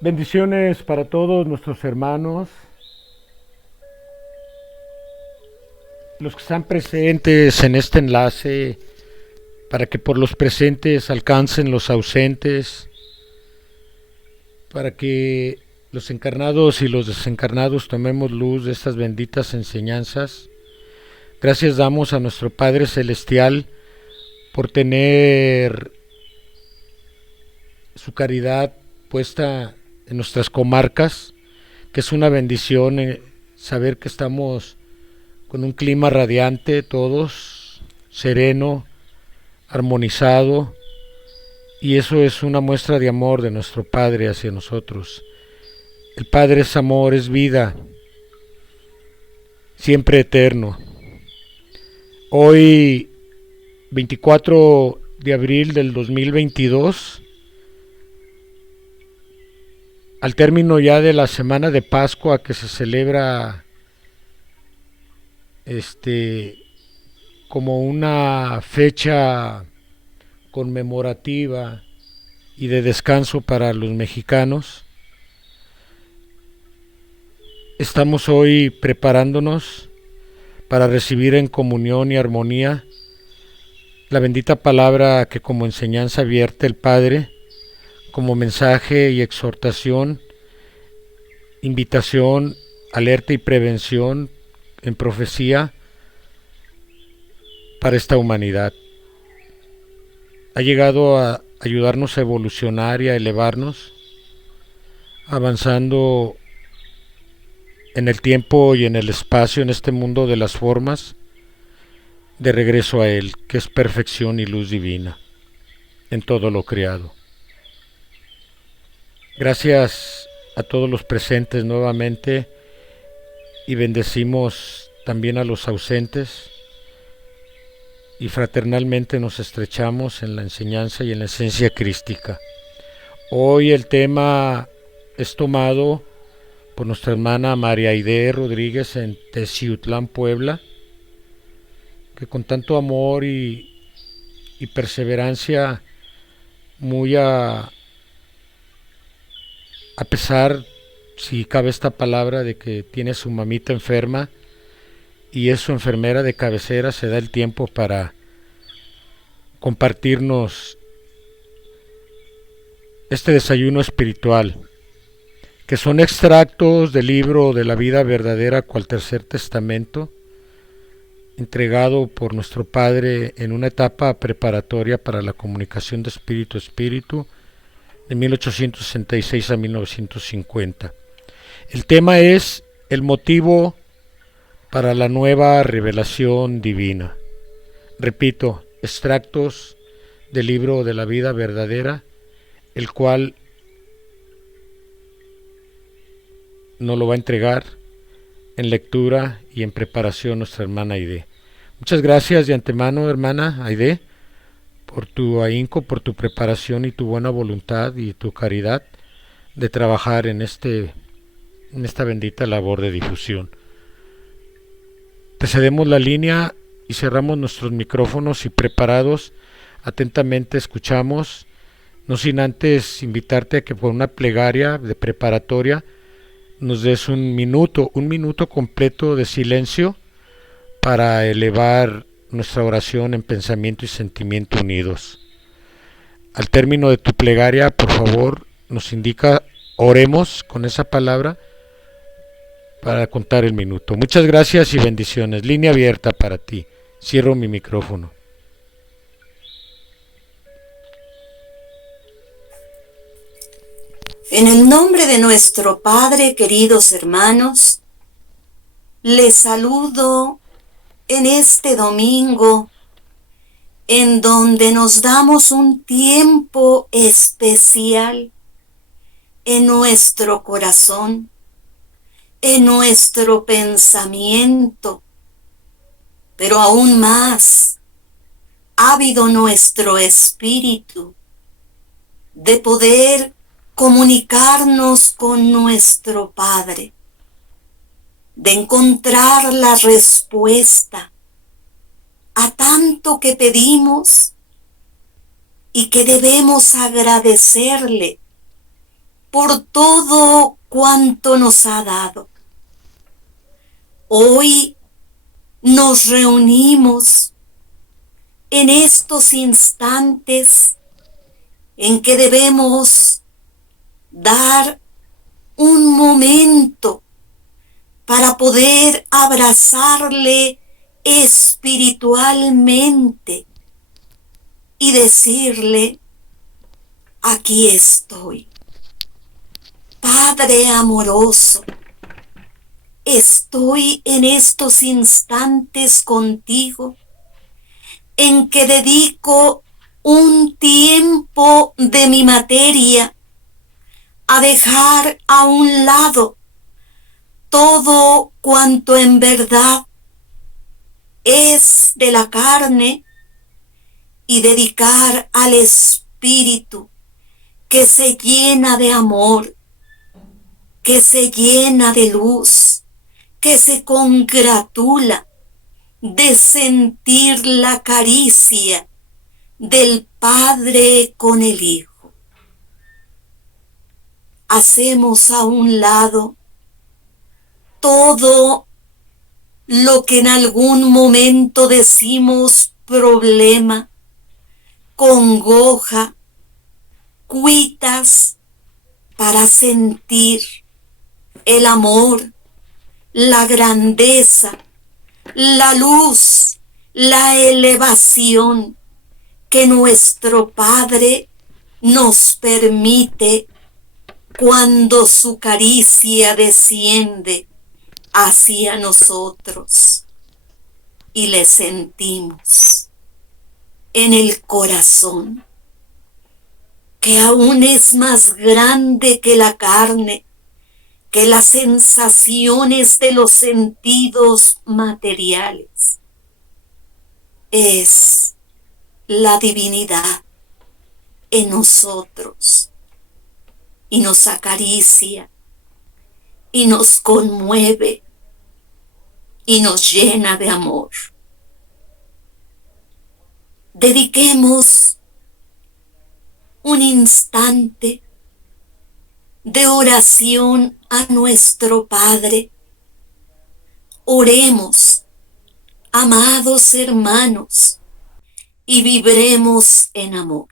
Bendiciones para todos nuestros hermanos, los que están presentes en este enlace, para que por los presentes alcancen los ausentes, para que los encarnados y los desencarnados tomemos luz de estas benditas enseñanzas. Gracias damos a nuestro Padre Celestial por tener su caridad puesta en nuestras comarcas, que es una bendición saber que estamos con un clima radiante todos, sereno, armonizado, y eso es una muestra de amor de nuestro Padre hacia nosotros. El Padre es amor, es vida, siempre eterno. Hoy, 24 de abril del 2022, al término ya de la semana de Pascua que se celebra como una fecha conmemorativa y de descanso para los mexicanos, estamos hoy preparándonos para recibir en comunión y armonía la bendita palabra que como enseñanza vierte el Padre, como mensaje y exhortación, invitación, alerta y prevención en profecía para esta humanidad. Ha llegado a ayudarnos a evolucionar y a elevarnos, avanzando en el tiempo y en el espacio, en este mundo de las formas, de regreso a Él, que es perfección y luz divina en todo lo creado. Gracias a todos los presentes nuevamente y bendecimos también a los ausentes y fraternalmente nos estrechamos en la enseñanza y en la esencia crística. Hoy el tema es tomado por nuestra hermana María Aide Rodríguez en Teciutlán, Puebla, que con tanto amor y perseverancia, muy a pesar, si cabe esta palabra, de que tiene su mamita enferma y es su enfermera de cabecera, se da el tiempo para compartirnos este desayuno espiritual, que son extractos del libro de la vida verdadera cual tercer testamento, entregado por nuestro Padre en una etapa preparatoria para la comunicación de espíritu a espíritu de 1866 a 1950. El tema es el motivo para la nueva revelación divina. Repito, extractos del libro de la vida verdadera, el cual nos lo va a entregar en lectura y en preparación nuestra hermana Aide. Muchas gracias de antemano, hermana Aide, por tu ahínco, por tu preparación y tu buena voluntad y tu caridad de trabajar en esta bendita labor de difusión. Te cedemos la línea y cerramos nuestros micrófonos y preparados atentamente escuchamos, no sin antes invitarte a que por una plegaria de preparatoria nos des un minuto completo de silencio para elevar nuestra oración en pensamiento y sentimiento unidos. Al término de tu plegaria, por favor, nos indica, oremos con esa palabra para contar el minuto. Muchas gracias y bendiciones. Línea abierta para ti. Cierro mi micrófono. En el nombre de nuestro Padre, queridos hermanos, les saludo en este domingo en donde nos damos un tiempo especial en nuestro corazón, en nuestro pensamiento, pero aún más, ávido nuestro espíritu de poder comunicarnos con nuestro Padre, de encontrar la respuesta a tanto que pedimos y que debemos agradecerle por todo cuanto nos ha dado. Hoy nos reunimos en estos instantes en que debemos dar un momento para poder abrazarle espiritualmente y decirle: aquí estoy, Padre amoroso, estoy en estos instantes contigo, en que dedico un tiempo de mi materia a dejar a un lado todo cuanto en verdad es de la carne y dedicar al espíritu que se llena de amor, que se llena de luz, que se congratula de sentir la caricia del Padre con el Hijo. Hacemos a un lado todo lo que en algún momento decimos problema, congoja, cuitas, para sentir el amor, la grandeza, la luz, la elevación que nuestro Padre nos permite cuando su caricia desciende hacia nosotros y le sentimos en el corazón, que aún es más grande que la carne, que las sensaciones de los sentidos materiales. Es la divinidad en nosotros y nos acaricia y nos conmueve y nos llena de amor. Dediquemos un instante de oración a nuestro Padre. Oremos, amados hermanos, y vibremos en amor.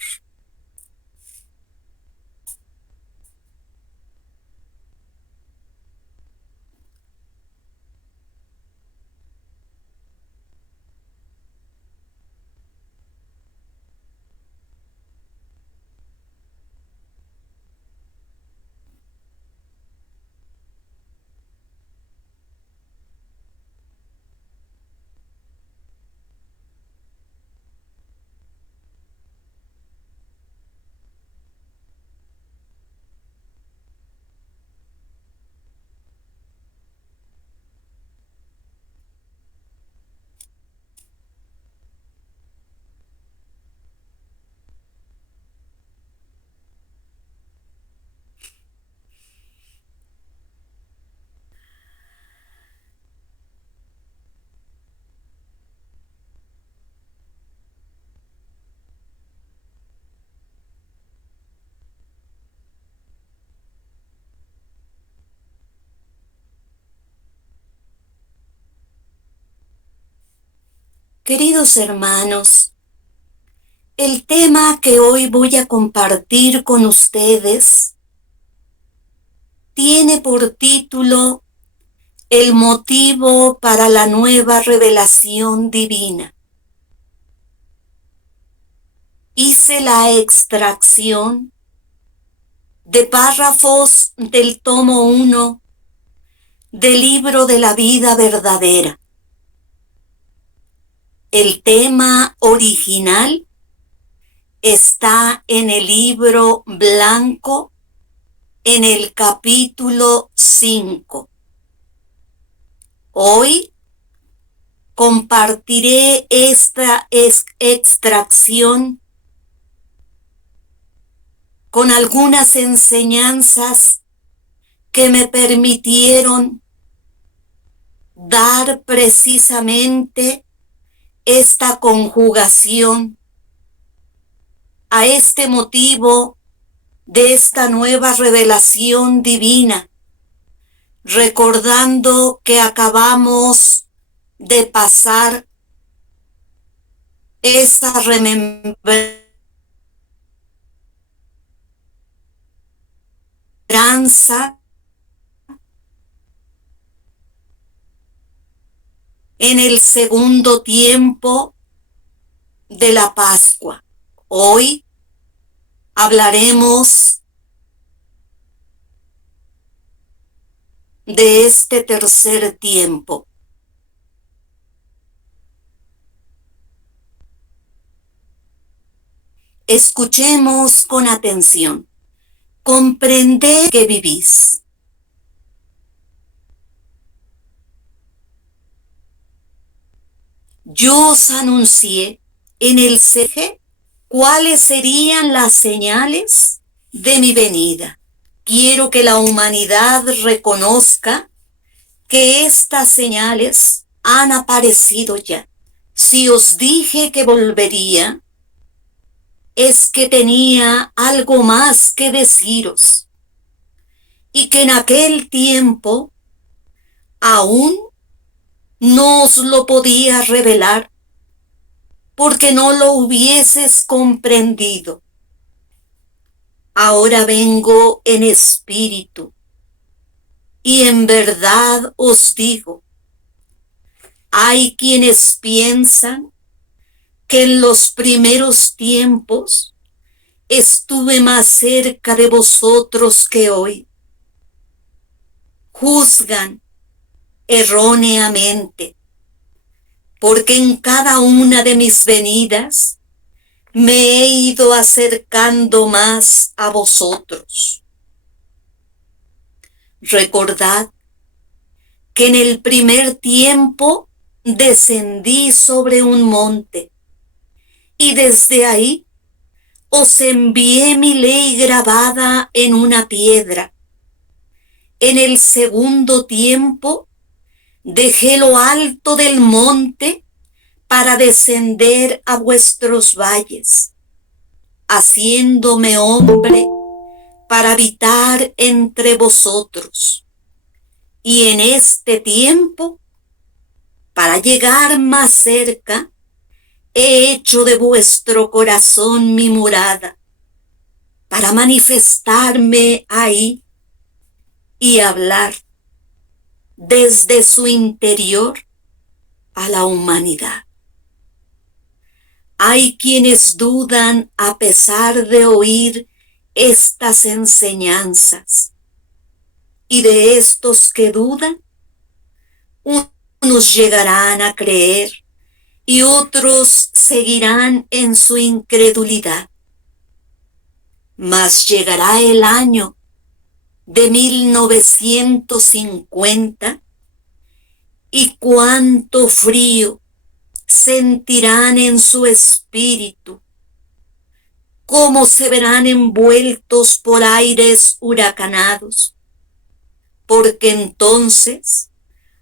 Queridos hermanos, el tema que hoy voy a compartir con ustedes tiene por título El motivo para la nueva revelación divina. Hice la extracción de párrafos del tomo 1 del libro de la vida verdadera. El tema original está en el libro blanco, en el capítulo 5. Hoy compartiré esta extracción con algunas enseñanzas que me permitieron dar precisamente esta conjugación a este motivo de esta nueva revelación divina, recordando que acabamos de pasar esa remembranza en el segundo tiempo de la Pascua. Hoy hablaremos de este tercer tiempo. Escuchemos con atención. Comprended que vivís. Yo os anuncié en el CG cuáles serían las señales de mi venida. Quiero que la humanidad reconozca que estas señales han aparecido ya. Si os dije que volvería, es que tenía algo más que deciros, y que en aquel tiempo aún no os lo podía revelar, porque no lo hubieses comprendido. Ahora vengo en espíritu, y en verdad os digo, hay quienes piensan que en los primeros tiempos estuve más cerca de vosotros que hoy. Juzgan erróneamente, porque en cada una de mis venidas me he ido acercando más a vosotros. Recordad que en el primer tiempo descendí sobre un monte, y desde ahí os envié mi ley grabada en una piedra. En el segundo tiempo dejé lo alto del monte para descender a vuestros valles, haciéndome hombre para habitar entre vosotros. Y en este tiempo, para llegar más cerca, he hecho de vuestro corazón mi morada, para manifestarme ahí y hablar desde su interior a la humanidad. Hay quienes dudan a pesar de oír estas enseñanzas, y de estos que dudan, unos llegarán a creer y otros seguirán en su incredulidad. Mas llegará el año de 1950 y cuánto frío sentirán en su espíritu, cómo se verán envueltos por aires huracanados, porque entonces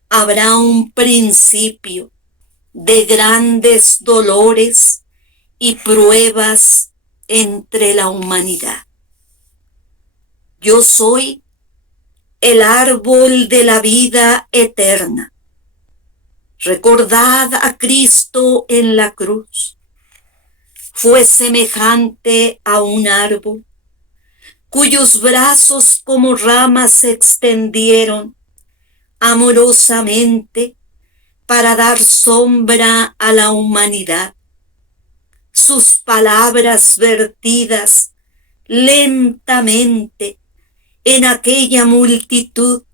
habrá un principio de grandes dolores y pruebas entre la humanidad. Yo soy el árbol de la vida eterna. Recordad a Cristo en la cruz. Fue semejante a un árbol cuyos brazos como ramas se extendieron amorosamente para dar sombra a la humanidad. Sus palabras vertidas lentamente en aquella multitud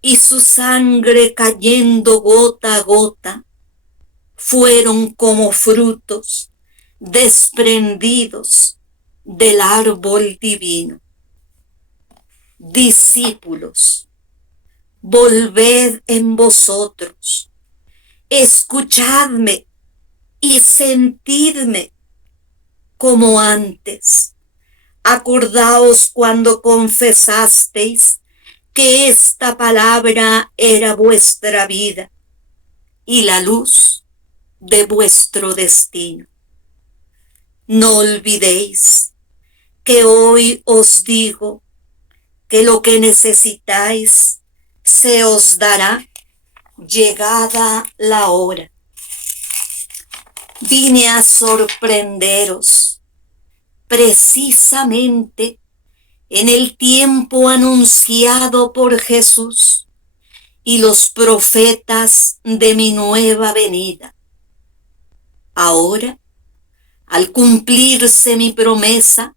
y su sangre cayendo gota a gota fueron como frutos desprendidos del árbol divino. Discípulos, volved en vosotros, escuchadme y sentidme como antes. Acordaos cuando confesasteis que esta palabra era vuestra vida y la luz de vuestro destino. No olvidéis que hoy os digo que lo que necesitáis se os dará llegada la hora. Vine a sorprenderos precisamente en el tiempo anunciado por Jesús y los profetas de mi nueva venida. Ahora, al cumplirse mi promesa,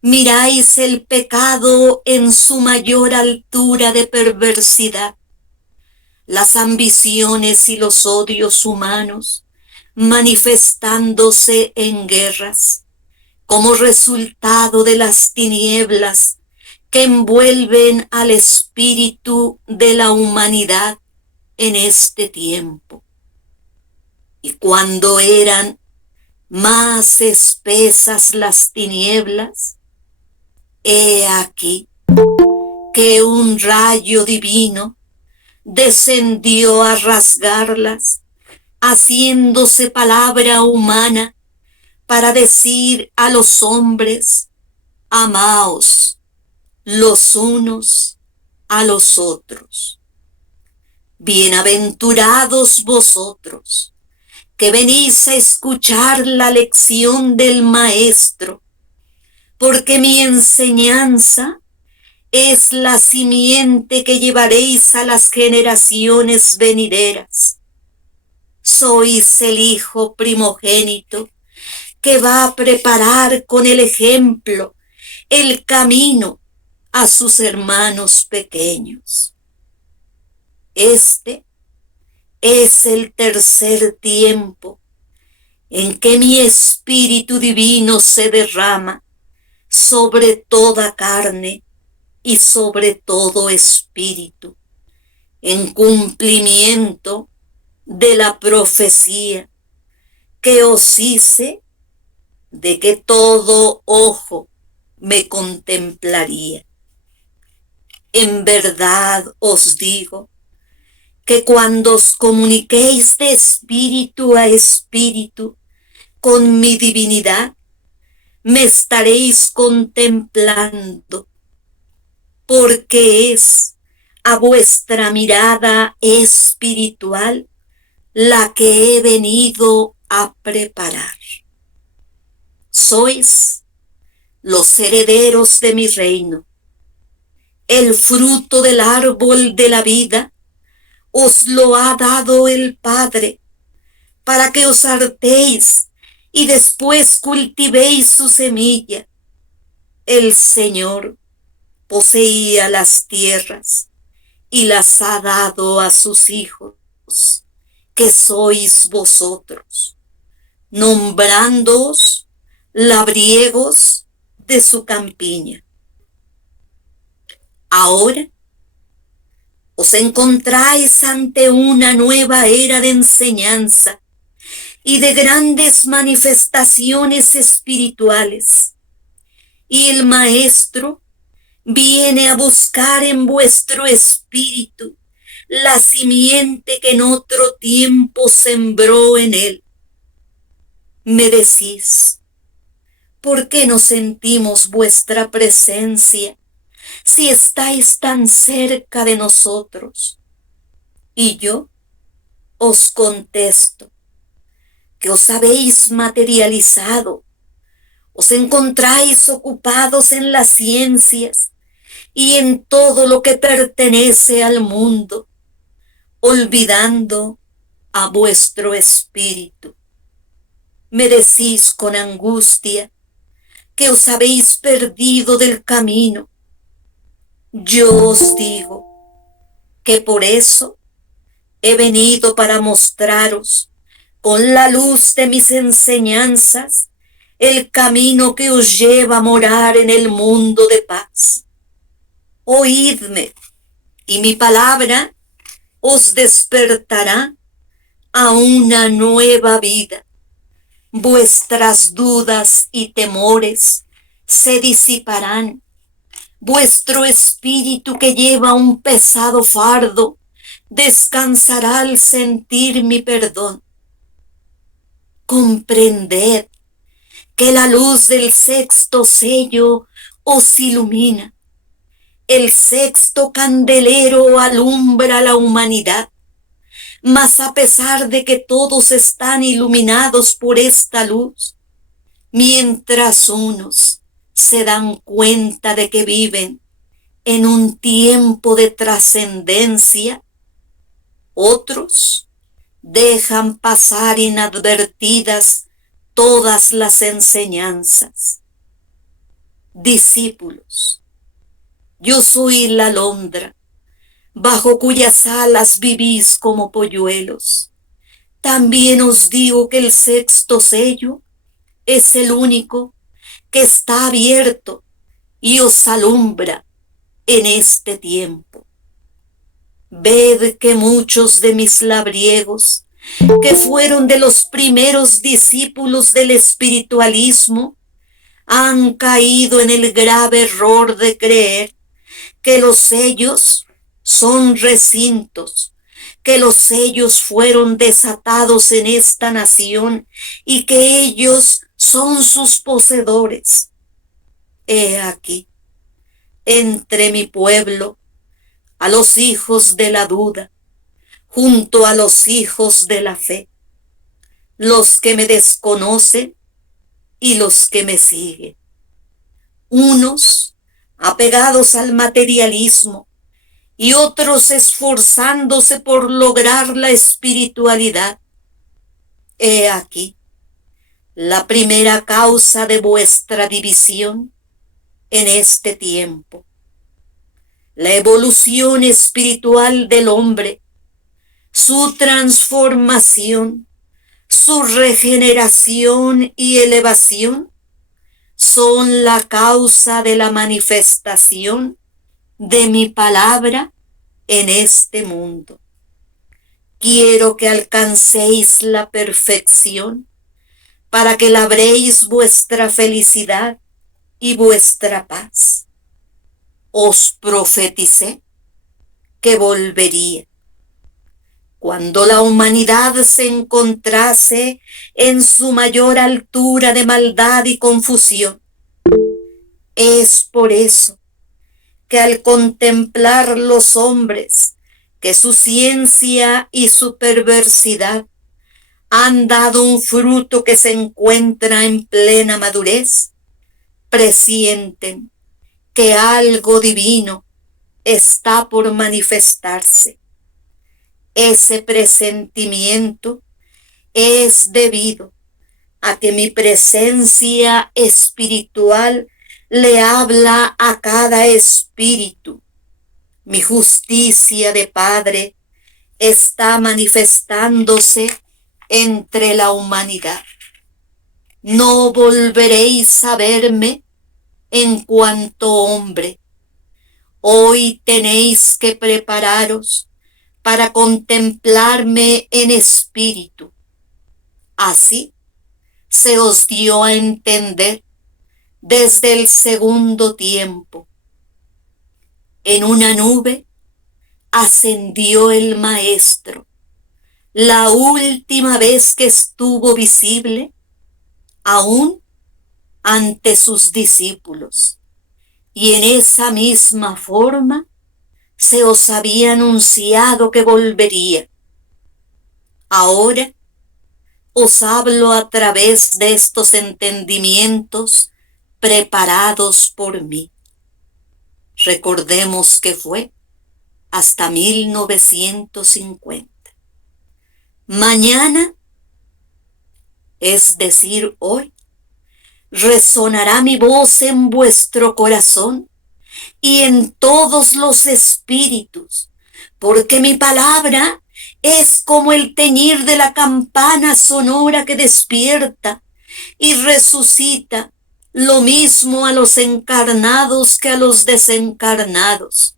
miráis el pecado en su mayor altura de perversidad, las ambiciones y los odios humanos manifestándose en guerras, como resultado de las tinieblas que envuelven al espíritu de la humanidad en este tiempo. Y cuando eran más espesas las tinieblas, he aquí que un rayo divino descendió a rasgarlas, haciéndose palabra humana para decir a los hombres: amaos los unos a los otros. Bienaventurados vosotros, que venís a escuchar la lección del Maestro, porque mi enseñanza es la simiente que llevaréis a las generaciones venideras. Sois el hijo primogénito que va a preparar con el ejemplo el camino a sus hermanos pequeños. Este es el tercer tiempo en que mi Espíritu Divino se derrama sobre toda carne y sobre todo espíritu, en cumplimiento de la profecía que os hice de que todo ojo me contemplaría. En verdad os digo que cuando os comuniquéis de espíritu a espíritu con mi divinidad, me estaréis contemplando, porque es a vuestra mirada espiritual la que he venido a preparar. Sois los herederos de mi reino. El fruto del árbol de la vida os lo ha dado el Padre, para que os hartéis y después cultivéis su semilla. El Señor poseía las tierras y las ha dado a sus hijos, que sois vosotros, nombrándoos labriegos de su campiña. Ahora os encontráis ante una nueva era de enseñanza y de grandes manifestaciones espirituales, y el Maestro viene a buscar en vuestro espíritu la simiente que en otro tiempo sembró en él. Me decís: ¿por qué no sentimos vuestra presencia si estáis tan cerca de nosotros? Y yo os contesto que os habéis materializado, os encontráis ocupados en las ciencias y en todo lo que pertenece al mundo, olvidando a vuestro espíritu. Me decís con angustia que os habéis perdido del camino. Yo os digo que por eso he venido para mostraros con la luz de mis enseñanzas el camino que os lleva a morar en el mundo de paz. Oídme, y mi palabra os despertará a una nueva vida. Vuestras dudas y temores se disiparán. Vuestro espíritu, que lleva un pesado fardo, descansará al sentir mi perdón. Comprended que la luz del sexto sello os ilumina. El sexto candelero alumbra a la humanidad, mas a pesar de que todos están iluminados por esta luz, mientras unos se dan cuenta de que viven en un tiempo de trascendencia, otros dejan pasar inadvertidas todas las enseñanzas. Discípulos, yo soy la alondra, bajo cuyas alas vivís como polluelos. También os digo que el sexto sello es el único que está abierto y os alumbra en este tiempo. Ved que muchos de mis labriegos, que fueron de los primeros discípulos del espiritualismo, han caído en el grave error de creer que los sellos son recintos, que los sellos fueron desatados en esta nación y que ellos son sus poseedores. He aquí, entre mi pueblo, a los hijos de la duda, junto a los hijos de la fe, los que me desconocen y los que me siguen. Unos apegados al materialismo y otros esforzándose por lograr la espiritualidad. He aquí la primera causa de vuestra división en este tiempo. La evolución espiritual del hombre, su transformación, su regeneración y elevación son la causa de la manifestación de mi palabra en este mundo. Quiero que alcancéis la perfección para que labréis vuestra felicidad y vuestra paz. Os profeticé que volvería. Cuando la humanidad se encontrase en su mayor altura de maldad y confusión. Es por eso que al contemplar los hombres que su ciencia y su perversidad han dado un fruto que se encuentra en plena madurez, presienten que algo divino está por manifestarse. Ese presentimiento es debido a que mi presencia espiritual le habla a cada espíritu. Mi justicia de Padre está manifestándose entre la humanidad. No volveréis a verme en cuanto hombre. Hoy tenéis que prepararos para contemplarme en espíritu. Así se os dio a entender desde el segundo tiempo. En una nube ascendió el Maestro, la última vez que estuvo visible, aún ante sus discípulos, y en esa misma forma se os había anunciado que volvería. Ahora os hablo a través de estos entendimientos preparados por mí. Recordemos que fue hasta 1950. Mañana, es decir, hoy, resonará mi voz en vuestro corazón y en todos los espíritus, porque mi palabra es como el tañir de la campana sonora que despierta y resucita lo mismo a los encarnados que a los desencarnados.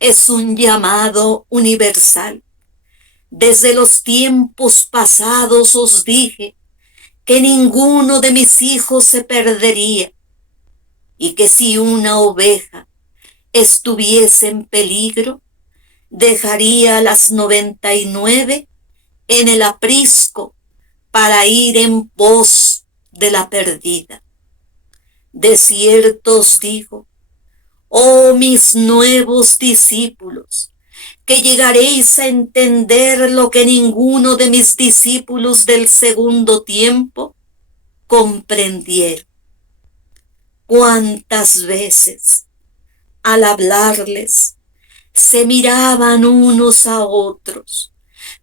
Es un llamado universal. Desde los tiempos pasados os dije que ninguno de mis hijos se perdería y que si una oveja estuviese en peligro, dejaría a las 99 en el aprisco para ir en pos de la perdida. De cierto os digo, oh mis nuevos discípulos, que llegaréis a entender lo que ninguno de mis discípulos del segundo tiempo comprendieron. Cuántas veces, al hablarles, se miraban unos a otros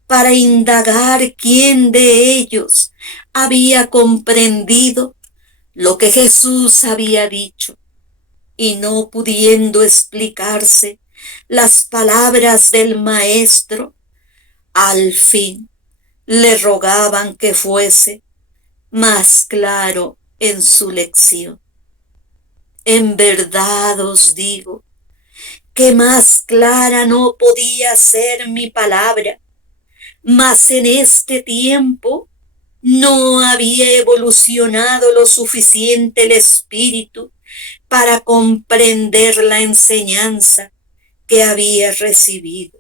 para indagar quién de ellos había comprendido lo que Jesús había dicho, y no pudiendo explicarse las palabras del Maestro, al fin le rogaban que fuese más claro en su lección. En verdad os digo que más clara no podía ser mi palabra, mas en este tiempo no había evolucionado lo suficiente el espíritu para comprender la enseñanza que había recibido.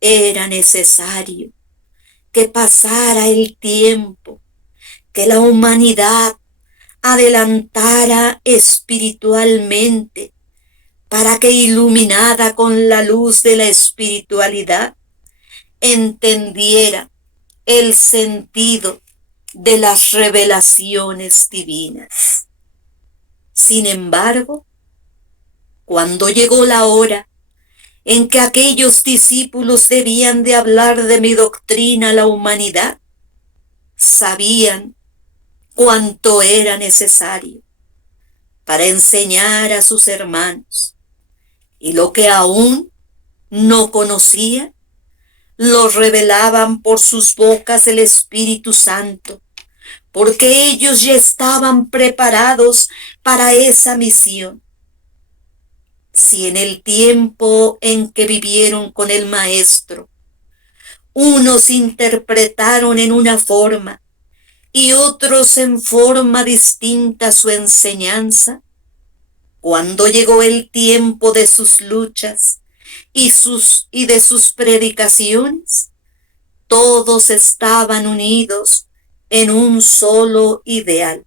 Era necesario que pasara el tiempo, que la humanidad adelantara espiritualmente, para que, iluminada con la luz de la espiritualidad, entendiera el sentido de las revelaciones divinas. Sin embargo, cuando llegó la hora en que aquellos discípulos debían de hablar de mi doctrina a la humanidad, sabían cuánto era necesario para enseñar a sus hermanos, y lo que aún no conocían, lo revelaban por sus bocas el Espíritu Santo, porque ellos ya estaban preparados para esa misión. Si en el tiempo en que vivieron con el Maestro, unos interpretaron en una forma y otros en forma distinta su enseñanza, cuando llegó el tiempo de sus luchas y de sus predicaciones, todos estaban unidos en un solo ideal.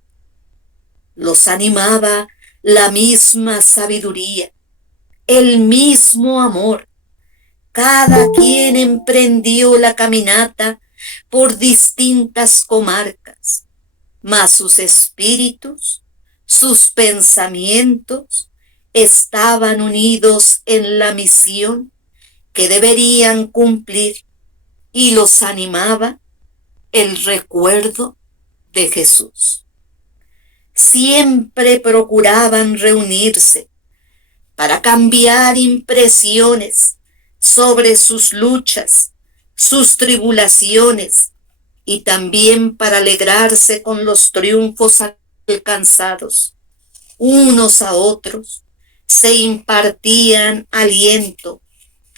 Los animaba la misma sabiduría, el mismo amor. Cada quien emprendió la caminata por distintas comarcas, mas sus espíritus, sus pensamientos estaban unidos en la misión que deberían cumplir, y los animaba el recuerdo de Jesús. Siempre procuraban reunirse para cambiar impresiones sobre sus luchas, sus tribulaciones, y también para alegrarse con los triunfos alcanzados. Unos a otros se impartían aliento,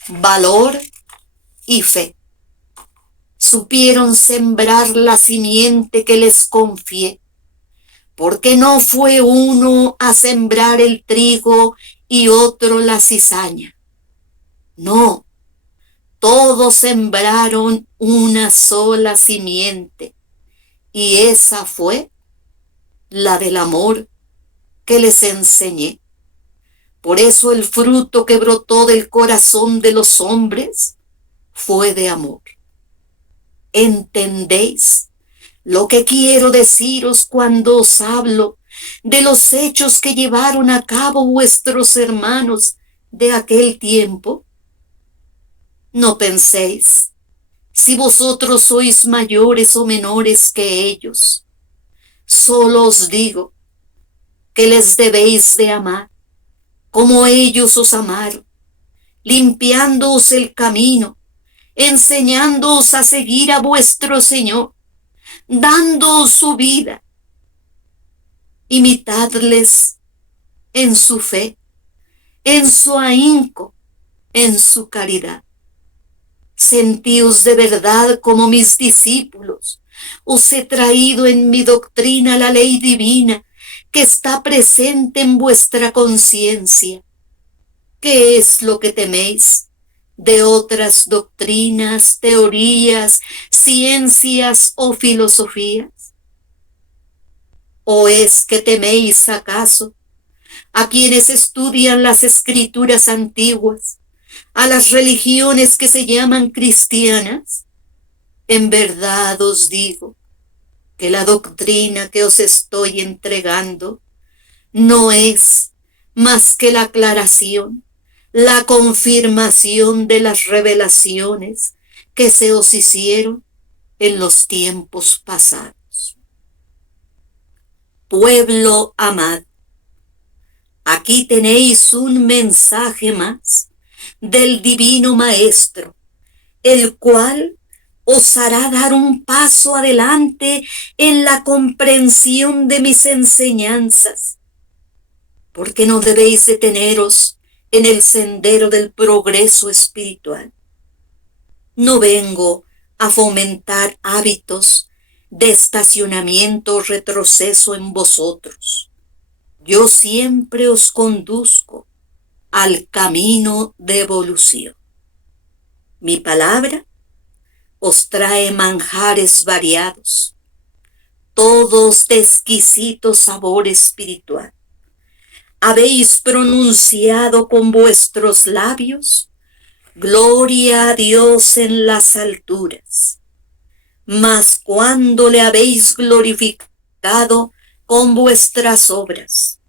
valor y fe. Supieron sembrar la simiente que les confié, porque no fue uno a sembrar el trigo y otro la cizaña. No, todos sembraron una sola simiente, y esa fue la del amor que les enseñé. Por eso el fruto que brotó del corazón de los hombres fue de amor. ¿Entendéis lo que quiero deciros cuando os hablo de los hechos que llevaron a cabo vuestros hermanos de aquel tiempo? No penséis si vosotros sois mayores o menores que ellos. Solo os digo que les debéis de amar como ellos os amaron, limpiándoos el camino, enseñándoos a seguir a vuestro Señor, dándoos su vida. Imitadles en su fe, en su ahínco, en su caridad. Sentíos de verdad como mis discípulos. Os he traído en mi doctrina la ley divina que está presente en vuestra conciencia. ¿Qué es lo que teméis de otras doctrinas, teorías, ciencias o filosofías? ¿O es que teméis acaso a quienes estudian las escrituras antiguas, a las religiones que se llaman cristianas? En verdad os digo que la doctrina que os estoy entregando no es más que la aclaración, la confirmación de las revelaciones que se os hicieron en los tiempos pasados. Pueblo amado, aquí tenéis un mensaje más del Divino Maestro, el cual os hará dar un paso adelante en la comprensión de mis enseñanzas, porque no debéis deteneros en el sendero del progreso espiritual. No vengo a fomentar hábitos de estacionamiento o retroceso en vosotros. Yo siempre os conduzco al camino de evolución. Mi palabra os trae manjares variados, todos de exquisito sabor espiritual. Habéis pronunciado con vuestros labios: gloria a Dios en las alturas. Mas cuando le habéis glorificado con vuestras obras,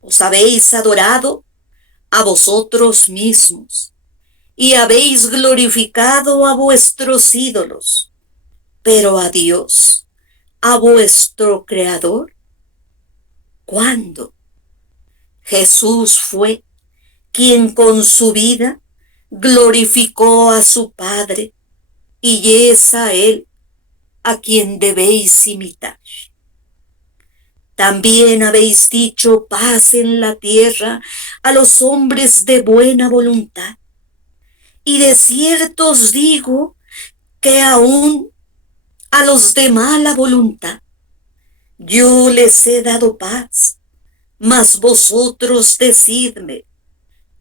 os habéis adorado a vosotros mismos y habéis glorificado a vuestros ídolos, pero a Dios, a vuestro Creador, ¿cuándo? Jesús fue quien con su vida glorificó a su Padre, y es a Él a quien debéis imitar. También habéis dicho paz en la tierra a los hombres de buena voluntad. Y de cierto os digo que aún a los de mala voluntad yo les he dado paz, mas vosotros decidme,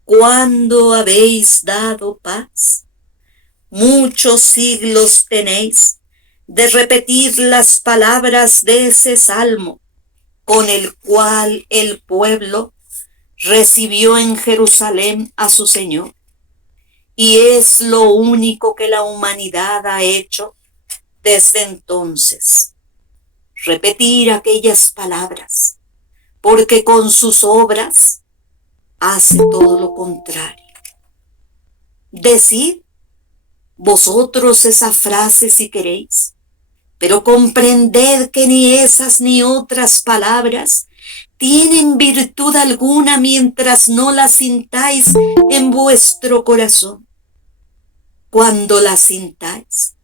¿cuándo habéis dado paz? Muchos siglos tenéis de repetir las palabras de ese salmo, con el cual el pueblo recibió en Jerusalén a su Señor. Y es lo único que la humanidad ha hecho desde entonces: repetir aquellas palabras, porque con sus obras hace todo lo contrario. Decid vosotros esa frase si queréis, pero comprended que ni esas ni otras palabras tienen virtud alguna mientras no las sintáis en vuestro corazón. Cuando las sintáis,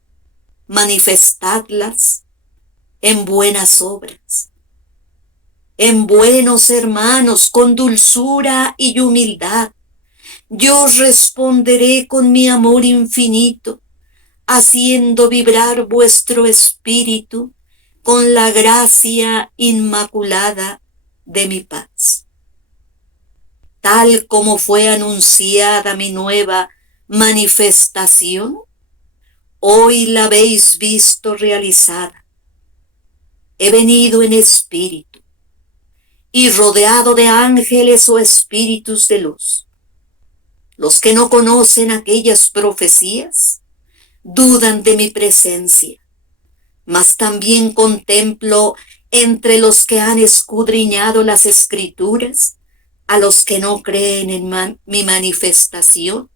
manifestadlas en buenas obras, en buenos hermanos, con dulzura y humildad. Yo responderé con mi amor infinito, haciendo vibrar vuestro espíritu con la gracia inmaculada de mi paz. Tal como fue anunciada mi nueva manifestación, hoy la habéis visto realizada. He venido en espíritu y rodeado de ángeles o espíritus de luz. Los que no conocen aquellas profecías dudan de mi presencia, mas también contemplo entre los que han escudriñado las escrituras a los que no creen en mi manifestación,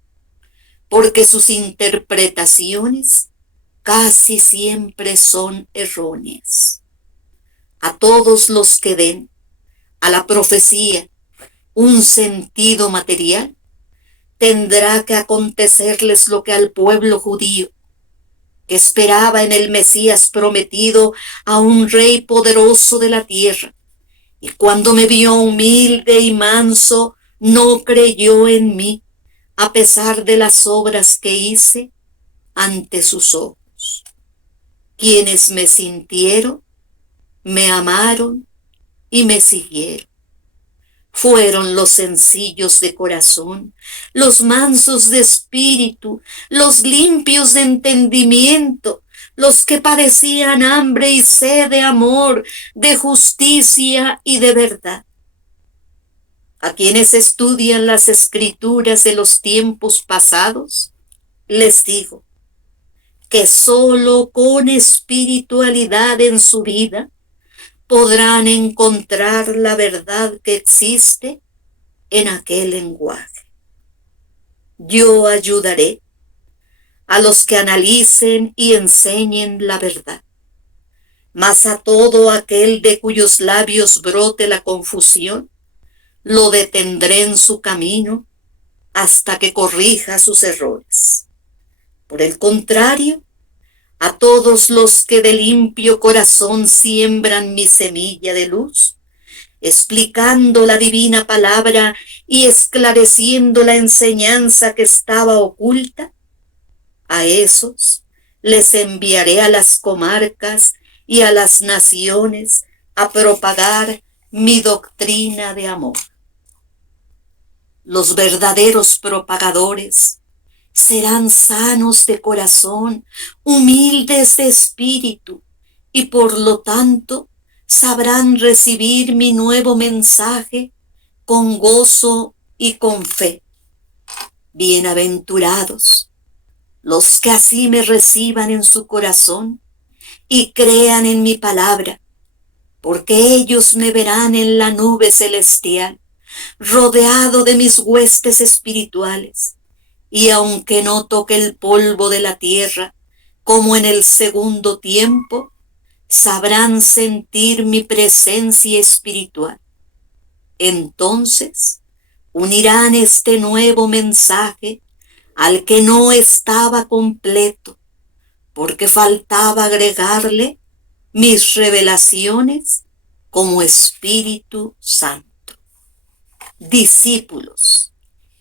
porque sus interpretaciones casi siempre son erróneas. A todos los que den a la profecía un sentido material, tendrá que acontecerles lo que al pueblo judío, que esperaba en el Mesías prometido a un rey poderoso de la tierra, y cuando me vio humilde y manso, no creyó en mí, a pesar de las obras que hice ante sus ojos. Quienes me sintieron, me amaron y me siguieron. Fueron los sencillos de corazón, los mansos de espíritu, los limpios de entendimiento, los que padecían hambre y sed de amor, de justicia y de verdad. A quienes estudian las escrituras de los tiempos pasados, les digo que solo con espiritualidad en su vida podrán encontrar la verdad que existe en aquel lenguaje. Yo ayudaré a los que analicen y enseñen la verdad, mas a todo aquel de cuyos labios brote la confusión, lo detendré en su camino hasta que corrija sus errores. Por el contrario, a todos los que de limpio corazón siembran mi semilla de luz, explicando la divina palabra y esclareciendo la enseñanza que estaba oculta, a esos les enviaré a las comarcas y a las naciones a propagar mi doctrina de amor. Los verdaderos propagadores serán sanos de corazón, humildes de espíritu, y por lo tanto sabrán recibir mi nuevo mensaje con gozo y con fe. Bienaventurados los que así me reciban en su corazón y crean en mi palabra, porque ellos me verán en la nube celestial, rodeado de mis huestes espirituales, y aunque no toque el polvo de la tierra, como en el segundo tiempo, sabrán sentir mi presencia espiritual. Entonces unirán este nuevo mensaje al que no estaba completo, porque faltaba agregarle mis revelaciones como Espíritu Santo. Discípulos,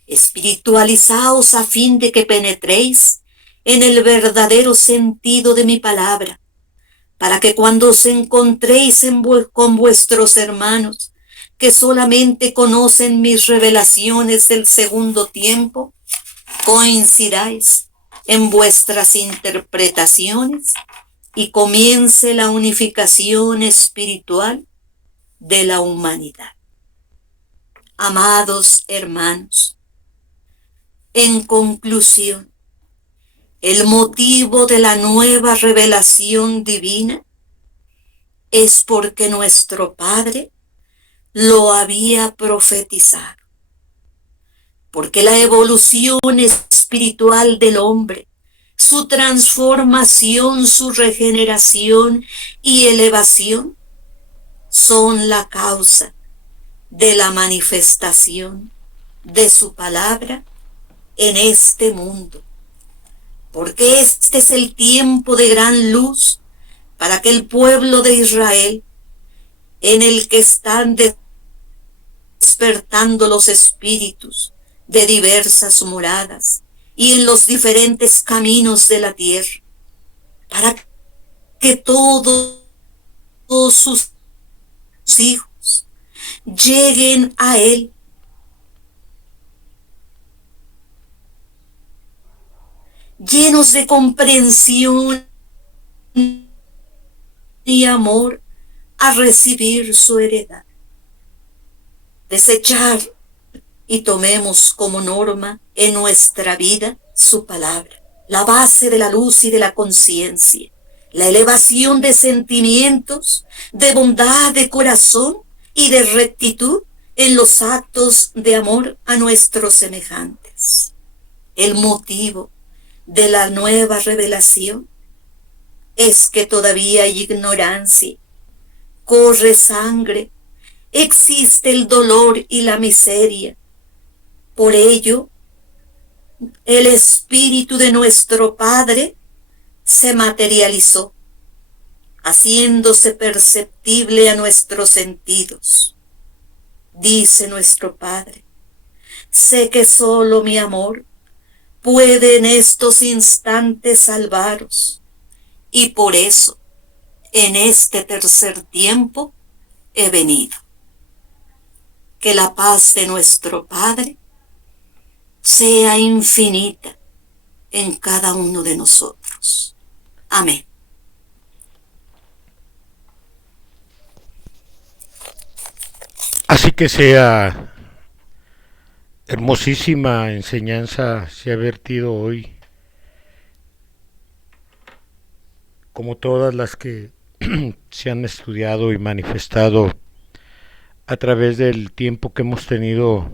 espiritualizaos a fin de que penetréis en el verdadero sentido de mi palabra, para que cuando os encontréis con vuestros hermanos, que solamente conocen mis revelaciones del segundo tiempo, coincidáis en vuestras interpretaciones y comience la unificación espiritual de la humanidad. Amados hermanos, en conclusión, el motivo de la nueva revelación divina es porque nuestro Padre lo había profetizado, porque la evolución espiritual del hombre, su transformación, su regeneración y elevación son la causa de la manifestación de su palabra en este mundo, porque este es el tiempo de gran luz para que el pueblo de Israel, en el que están despertando los espíritus de diversas moradas y en los diferentes caminos de la tierra, para que todos sus hijos lleguen a Él, llenos de comprensión y amor, a recibir su heredad. Desechar y tomemos como norma en nuestra vida su palabra, la base de la luz y de la conciencia, la elevación de sentimientos, de bondad de corazón y de rectitud en los actos de amor a nuestros semejantes. El motivo de la nueva revelación es que todavía hay ignorancia, corre sangre, existe el dolor y la miseria. Por ello, el Espíritu de nuestro Padre se materializó, haciéndose perceptible a nuestros sentidos. Dice nuestro Padre: sé que solo mi amor puede en estos instantes salvaros, y por eso, en este tercer tiempo, he venido. Que la paz de nuestro Padre sea infinita en cada uno de nosotros. Amén. Así que sea hermosísima enseñanza se ha vertido hoy, como todas las que se han estudiado y manifestado a través del tiempo que hemos tenido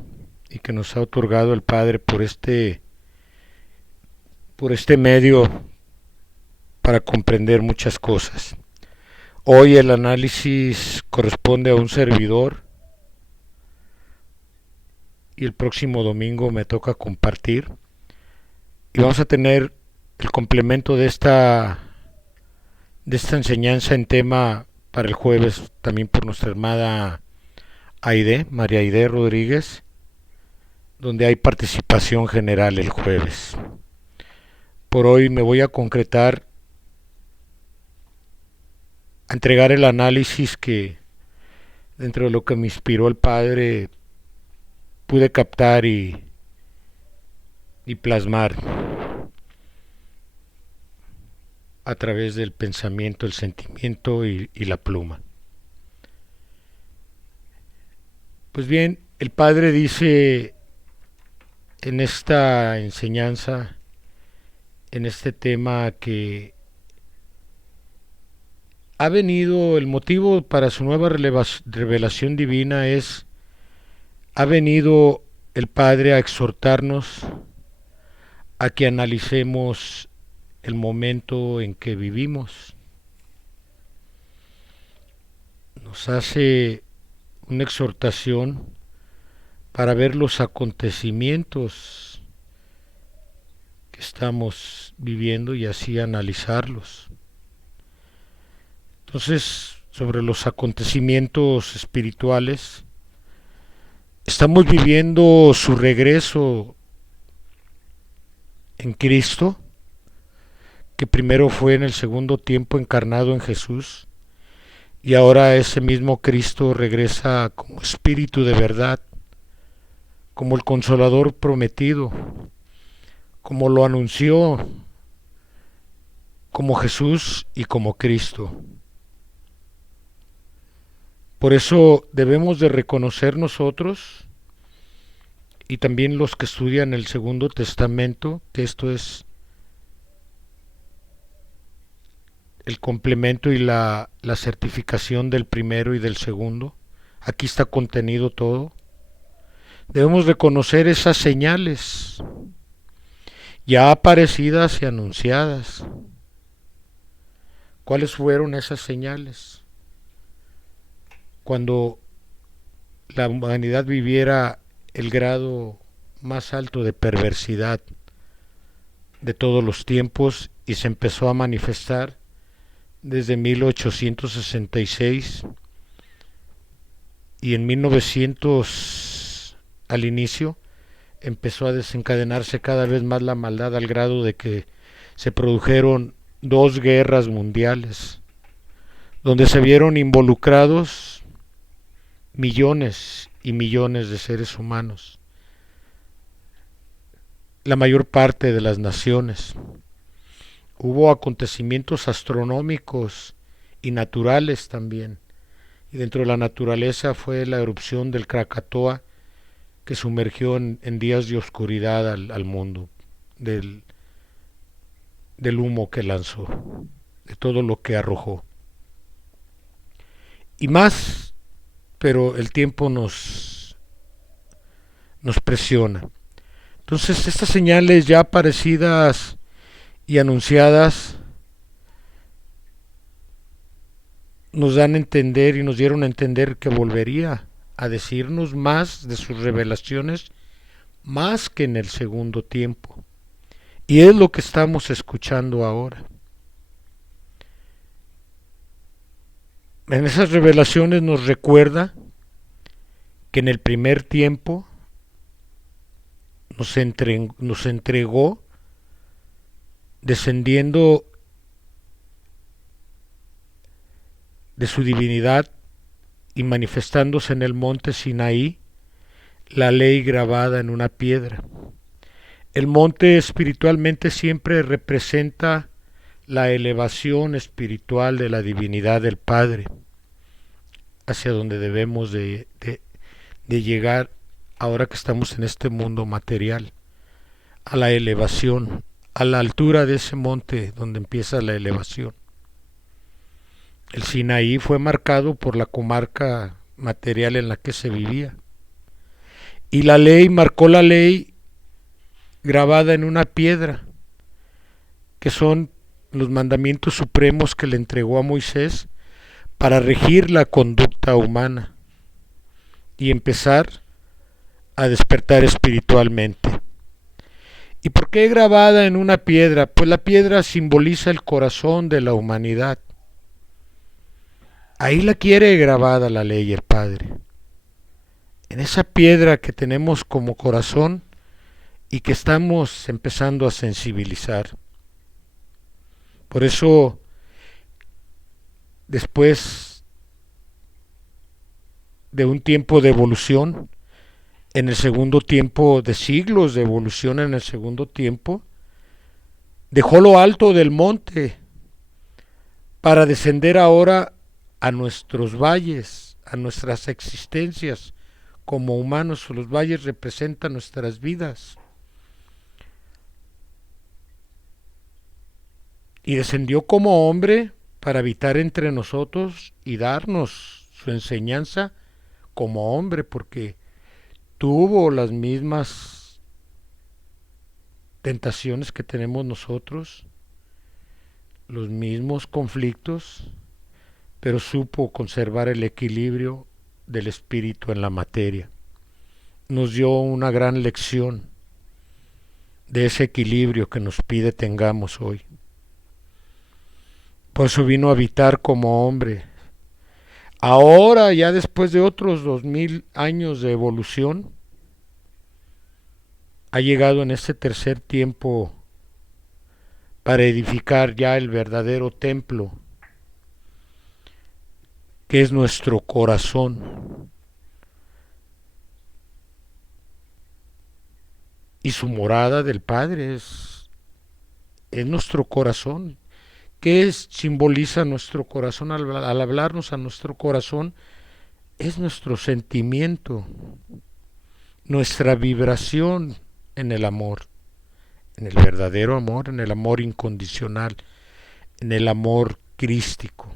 y que nos ha otorgado el Padre por este medio para comprender muchas cosas. Hoy el análisis corresponde a un servidor y el próximo domingo me toca compartir y vamos a tener el complemento de esta enseñanza en tema para el jueves también por nuestra hermana Aide, María Aide Rodríguez, donde hay participación general el jueves. Por hoy me voy a concretar a entregar el análisis que dentro de lo que me inspiró el Padre pude captar y plasmar a través del pensamiento, el sentimiento y la pluma. Pues bien, el Padre dice en esta enseñanza, en este tema, que ha venido, el motivo para su nueva revelación divina ha venido el Padre a exhortarnos a que analicemos el momento en que vivimos. Nos hace una exhortación para ver los acontecimientos que estamos viviendo y así analizarlos. Entonces, sobre los acontecimientos espirituales, estamos viviendo su regreso en Cristo, que primero fue en el segundo tiempo encarnado en Jesús, y ahora ese mismo Cristo regresa como Espíritu de verdad, como el Consolador prometido, como lo anunció, como Jesús y como Cristo. Por eso debemos de reconocer nosotros y también los que estudian el Segundo Testamento que esto es el complemento y la certificación del primero y del segundo. Aquí está contenido todo. Debemos reconocer esas señales ya aparecidas y anunciadas. ¿Cuáles fueron esas señales? Cuando la humanidad viviera el grado más alto de perversidad de todos los tiempos y se empezó a manifestar desde 1866 y en 1900 al inicio empezó a desencadenarse cada vez más la maldad al grado de que se produjeron 2 guerras mundiales donde se vieron involucrados millones y millones de seres humanos, la mayor parte de las naciones. Hubo acontecimientos astronómicos y naturales también. Y dentro de la naturaleza fue la erupción del Krakatoa que sumergió en días de oscuridad al mundo, del humo que lanzó, de todo lo que arrojó. Y más, pero el tiempo nos presiona. Entonces estas señales ya aparecidas y anunciadas nos dan a entender y nos dieron a entender que volvería a decirnos más de sus revelaciones, más que en el segundo tiempo. Y es lo que estamos escuchando ahora. En esas revelaciones nos recuerda que en el primer tiempo nos entregó descendiendo de su divinidad y manifestándose en el monte Sinaí la ley grabada en una piedra. El monte espiritualmente siempre representa la elevación espiritual de la divinidad del Padre, hacia donde debemos de de llegar, ahora que estamos en este mundo material, a la elevación, a la altura de ese monte donde empieza la elevación. El Sinaí fue marcado por la comarca material en la que se vivía. Y la ley marcó la ley grabada en una piedra, que son los mandamientos supremos que le entregó a Moisés para regir la conducta humana y empezar a despertar espiritualmente. ¿Y por qué grabada en una piedra? Pues la piedra simboliza el corazón de la humanidad. Ahí la quiere grabada la ley el Padre. En esa piedra que tenemos como corazón y que estamos empezando a sensibilizar. Por eso, después de un tiempo de evolución, en el segundo tiempo, de siglos de evolución en el segundo tiempo, dejó lo alto del monte para descender ahora a nuestros valles, a nuestras existencias como humanos. Los valles representan nuestras vidas. Y descendió como hombre para habitar entre nosotros y darnos su enseñanza como hombre, porque tuvo las mismas tentaciones que tenemos nosotros, los mismos conflictos, pero supo conservar el equilibrio del espíritu en la materia. Nos dio una gran lección de ese equilibrio que nos pide tengamos hoy. Por eso vino a habitar como hombre. Ahora, ya después de otros 2000 años de evolución, ha llegado en este tercer tiempo para edificar ya el verdadero templo, que es nuestro corazón. Y su morada del Padre es nuestro corazón. ¿Qué simboliza nuestro corazón al hablarnos a nuestro corazón? Es nuestro sentimiento, nuestra vibración en el amor, en el verdadero amor, en el amor incondicional, en el amor crístico.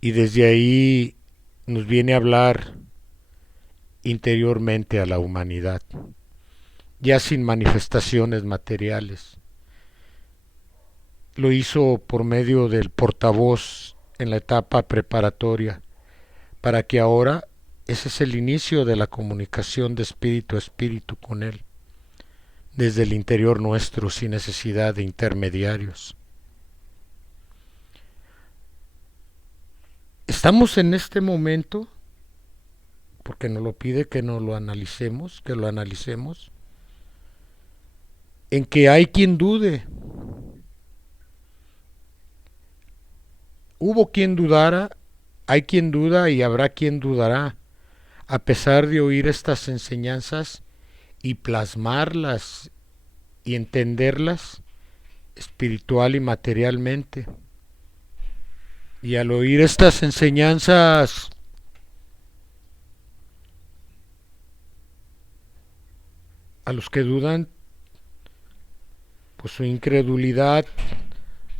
Y desde ahí nos viene a hablar interiormente a la humanidad, ya sin manifestaciones materiales. Lo hizo por medio del portavoz en la etapa preparatoria, para que ahora ese es el inicio de la comunicación de espíritu a espíritu con Él, desde el interior nuestro, sin necesidad de intermediarios. Estamos en este momento, porque nos lo pide que nos lo analicemos, en que hay quien dude. Hubo quien dudara, hay quien duda y habrá quien dudará, a pesar de oír estas enseñanzas y plasmarlas y entenderlas espiritual y materialmente. Y al oír estas enseñanzas, a los que dudan, pues su incredulidad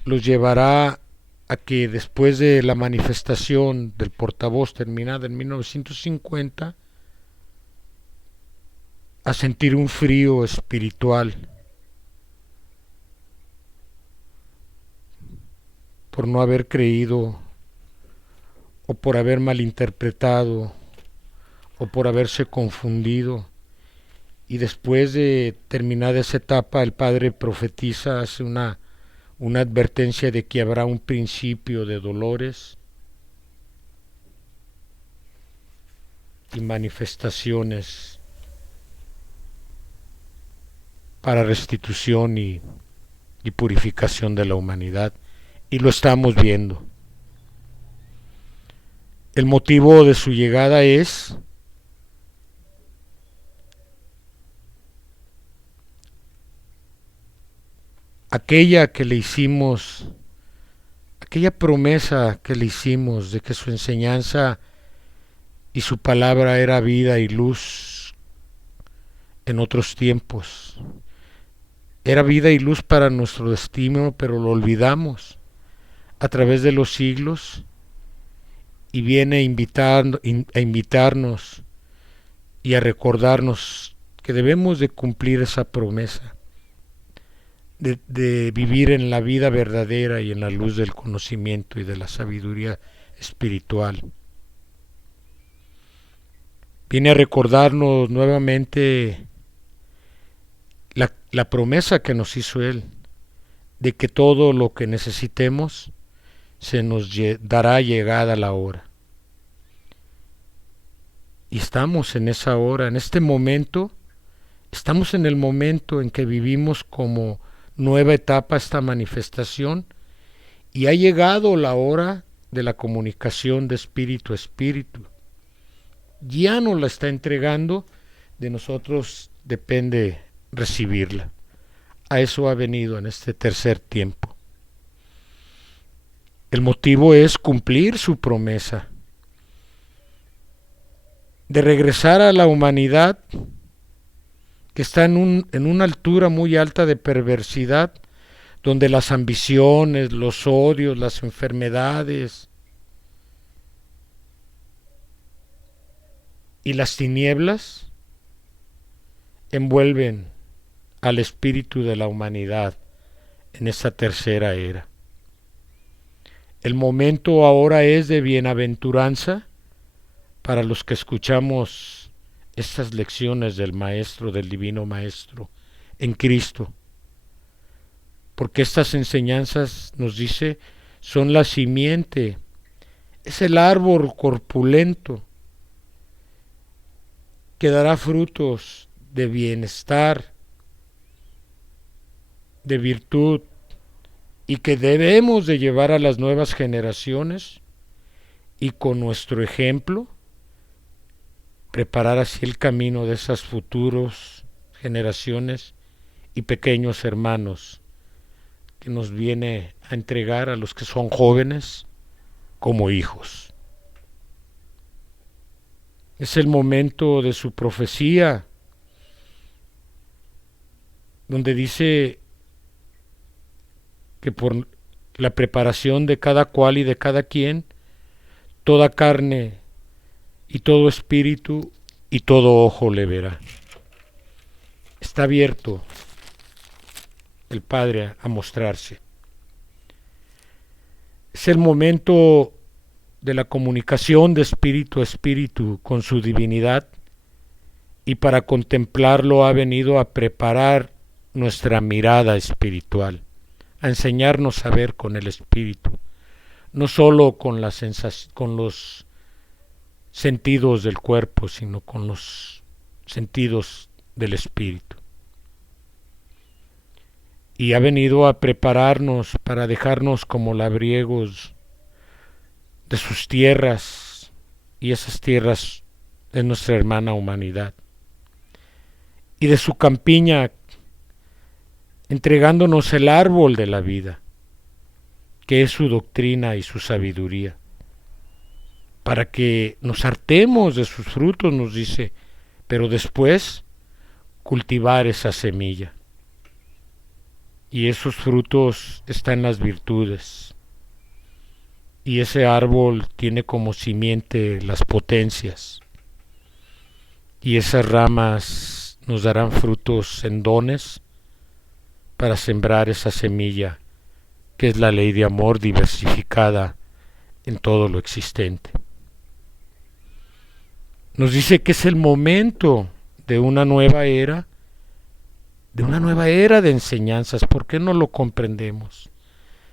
los llevará a que después de la manifestación del portavoz terminada en 1950, a sentir un frío espiritual por no haber creído o por haber malinterpretado o por haberse confundido. Y después de terminada esa etapa, el Padre profetiza, hace una advertencia de que habrá un principio de dolores y manifestaciones para restitución y purificación de la humanidad. Y lo estamos viendo. El motivo de su llegada es aquella que le hicimos, aquella promesa que le hicimos de que su enseñanza y su palabra era vida y luz en otros tiempos. Era vida y luz para nuestro destino, pero lo olvidamos a través de los siglos y viene a invitarnos y a recordarnos que debemos de cumplir esa promesa, de vivir en la vida verdadera y en la luz del conocimiento y de la sabiduría espiritual. Viene a recordarnos nuevamente la promesa que nos hizo Él, de que todo lo que necesitemos se nos dará llegada la hora. Y estamos en esa hora, en este momento, estamos en el momento en que vivimos como nueva etapa esta manifestación y ha llegado la hora de la comunicación de espíritu a espíritu. Ya nos la está entregando, de nosotros depende recibirla. A eso ha venido en este tercer tiempo. El motivo es cumplir su promesa de regresar a la humanidad que está en una altura muy alta de perversidad, donde las ambiciones, los odios, las enfermedades y las tinieblas envuelven al espíritu de la humanidad en esta tercera era. El momento ahora es de bienaventuranza para los que escuchamos estas lecciones del Maestro, del Divino Maestro, en Cristo. Porque estas enseñanzas, nos dice, son la simiente, es el árbol corpulento que dará frutos de bienestar, de virtud, y que debemos de llevar a las nuevas generaciones y con nuestro ejemplo preparar así el camino de esas futuras generaciones y pequeños hermanos que nos viene a entregar a los que son jóvenes como hijos. Es el momento de su profecía, donde dice que por la preparación de cada cual y de cada quien, toda carne y todo espíritu y todo ojo le verá. Está abierto el Padre a mostrarse. Es el momento de la comunicación de espíritu a espíritu con su divinidad, y para contemplarlo ha venido a preparar nuestra mirada espiritual, a enseñarnos a ver con el espíritu, no solo con los sentidos del cuerpo, sino con los sentidos del espíritu. Y ha venido a prepararnos para dejarnos como labriegos de sus tierras, y esas tierras de nuestra hermana humanidad, y de su campiña, entregándonos el árbol de la vida, que es su doctrina y su sabiduría, para que nos hartemos de sus frutos, nos dice, pero después cultivar esa semilla. Y esos frutos están en las virtudes. Y ese árbol tiene como simiente las potencias. Y esas ramas nos darán frutos en dones para sembrar esa semilla, que es la ley de amor diversificada en todo lo existente. Nos dice que es el momento de una nueva era, de enseñanzas. ¿Por qué no lo comprendemos?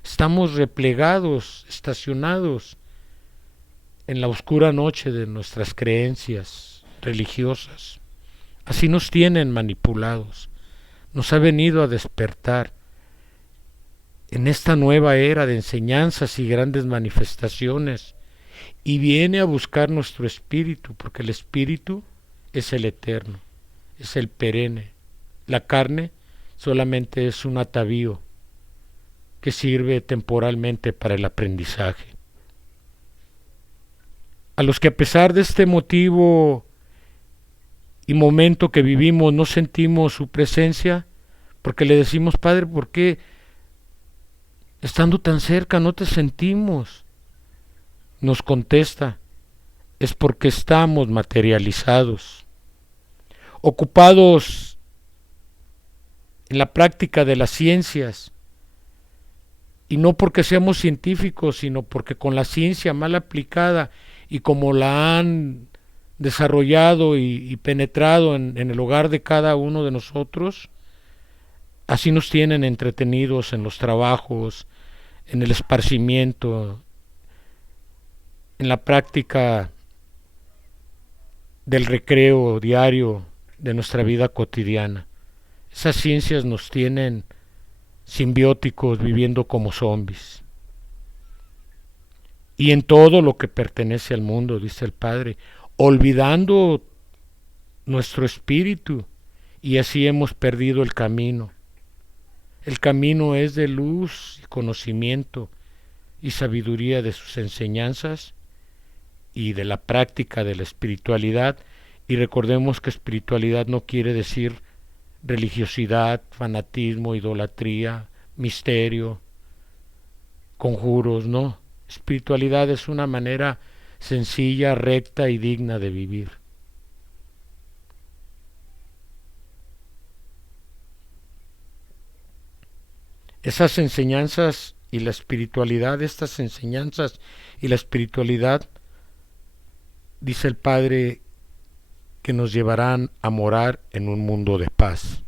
Estamos replegados, estacionados en la oscura noche de nuestras creencias religiosas. Así nos tienen manipulados. Nos ha venido a despertar en esta nueva era de enseñanzas y grandes manifestaciones, y viene a buscar nuestro espíritu, porque el espíritu es el eterno, es el perenne. La carne solamente es un atavío que sirve temporalmente para el aprendizaje. A los que a pesar de este motivo y momento que vivimos no sentimos su presencia, porque le decimos, Padre, ¿por qué estando tan cerca no te sentimos? Nos contesta, es porque estamos materializados, ocupados en la práctica de las ciencias, y no porque seamos científicos, sino porque con la ciencia mal aplicada y como la han desarrollado y penetrado en el hogar de cada uno de nosotros, así nos tienen entretenidos en los trabajos, en el esparcimiento, en la práctica del recreo diario de nuestra vida cotidiana. Esas ciencias nos tienen simbióticos, viviendo como zombies. Y en todo lo que pertenece al mundo, dice el Padre, olvidando nuestro espíritu, y así hemos perdido el camino. El camino es de luz y conocimiento y sabiduría de sus enseñanzas y de la práctica de la espiritualidad. Y recordemos que espiritualidad no quiere decir religiosidad, fanatismo, idolatría, misterio, conjuros, no. Espiritualidad es una manera sencilla, recta y digna de vivir. Esas enseñanzas y la espiritualidad, estas enseñanzas y la espiritualidad, dice el Padre, que nos llevarán a morar en un mundo de paz.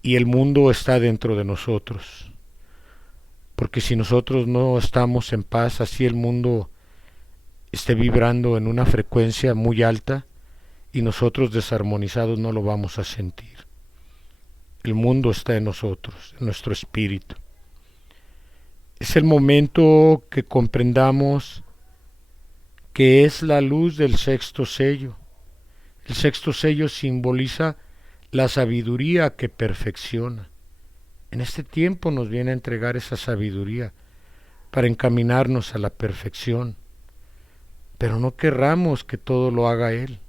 Y el mundo está dentro de nosotros. Porque si nosotros no estamos en paz, así el mundo esté vibrando en una frecuencia muy alta y nosotros desarmonizados no lo vamos a sentir. El mundo está en nosotros, en nuestro espíritu. Es el momento que comprendamos que es la luz del sexto sello. El sexto sello simboliza la sabiduría que perfecciona. En este tiempo nos viene a entregar esa sabiduría para encaminarnos a la perfección. Pero no querramos que todo lo haga Él.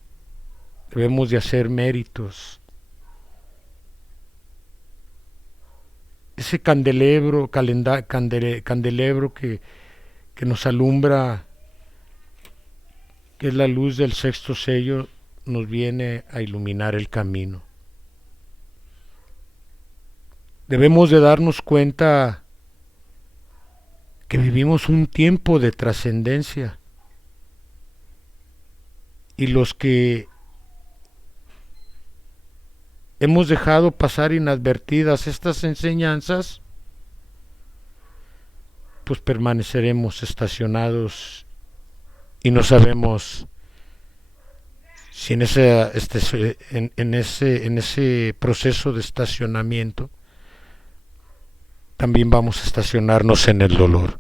Debemos de hacer méritos. Ese candelebro que nos alumbra, que es la luz del sexto sello, nos viene a iluminar el camino. Debemos de darnos cuenta que vivimos un tiempo de trascendencia y los que hemos dejado pasar inadvertidas estas enseñanzas, pues permaneceremos estacionados y no sabemos si en ese proceso de estacionamiento también vamos a estacionarnos en el dolor.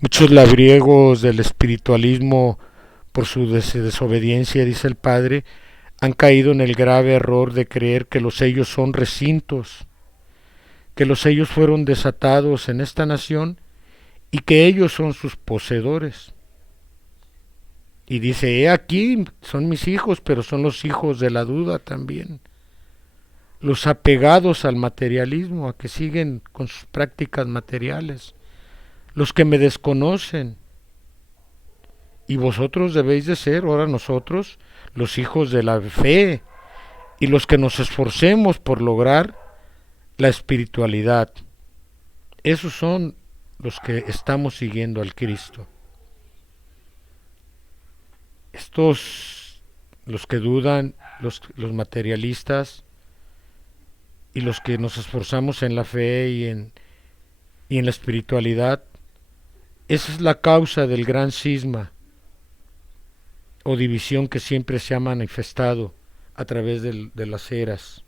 Muchos labriegos del espiritualismo, por su desobediencia, dice el Padre, han caído en el grave error de creer que los sellos son recintos, que los sellos fueron desatados en esta nación y que ellos son sus poseedores. Y dice, he aquí, son mis hijos, pero son los hijos de la duda también. Los apegados al materialismo, a que siguen con sus prácticas materiales. Los que me desconocen. Y vosotros debéis de ser, ahora nosotros, los hijos de la fe, y los que nos esforcemos por lograr la espiritualidad. Esos son los que estamos siguiendo al Cristo. Estos, los que dudan, los materialistas, y los que nos esforzamos en la fe y en la espiritualidad, esa es la causa del gran cisma o división que siempre se ha manifestado a través de las eras,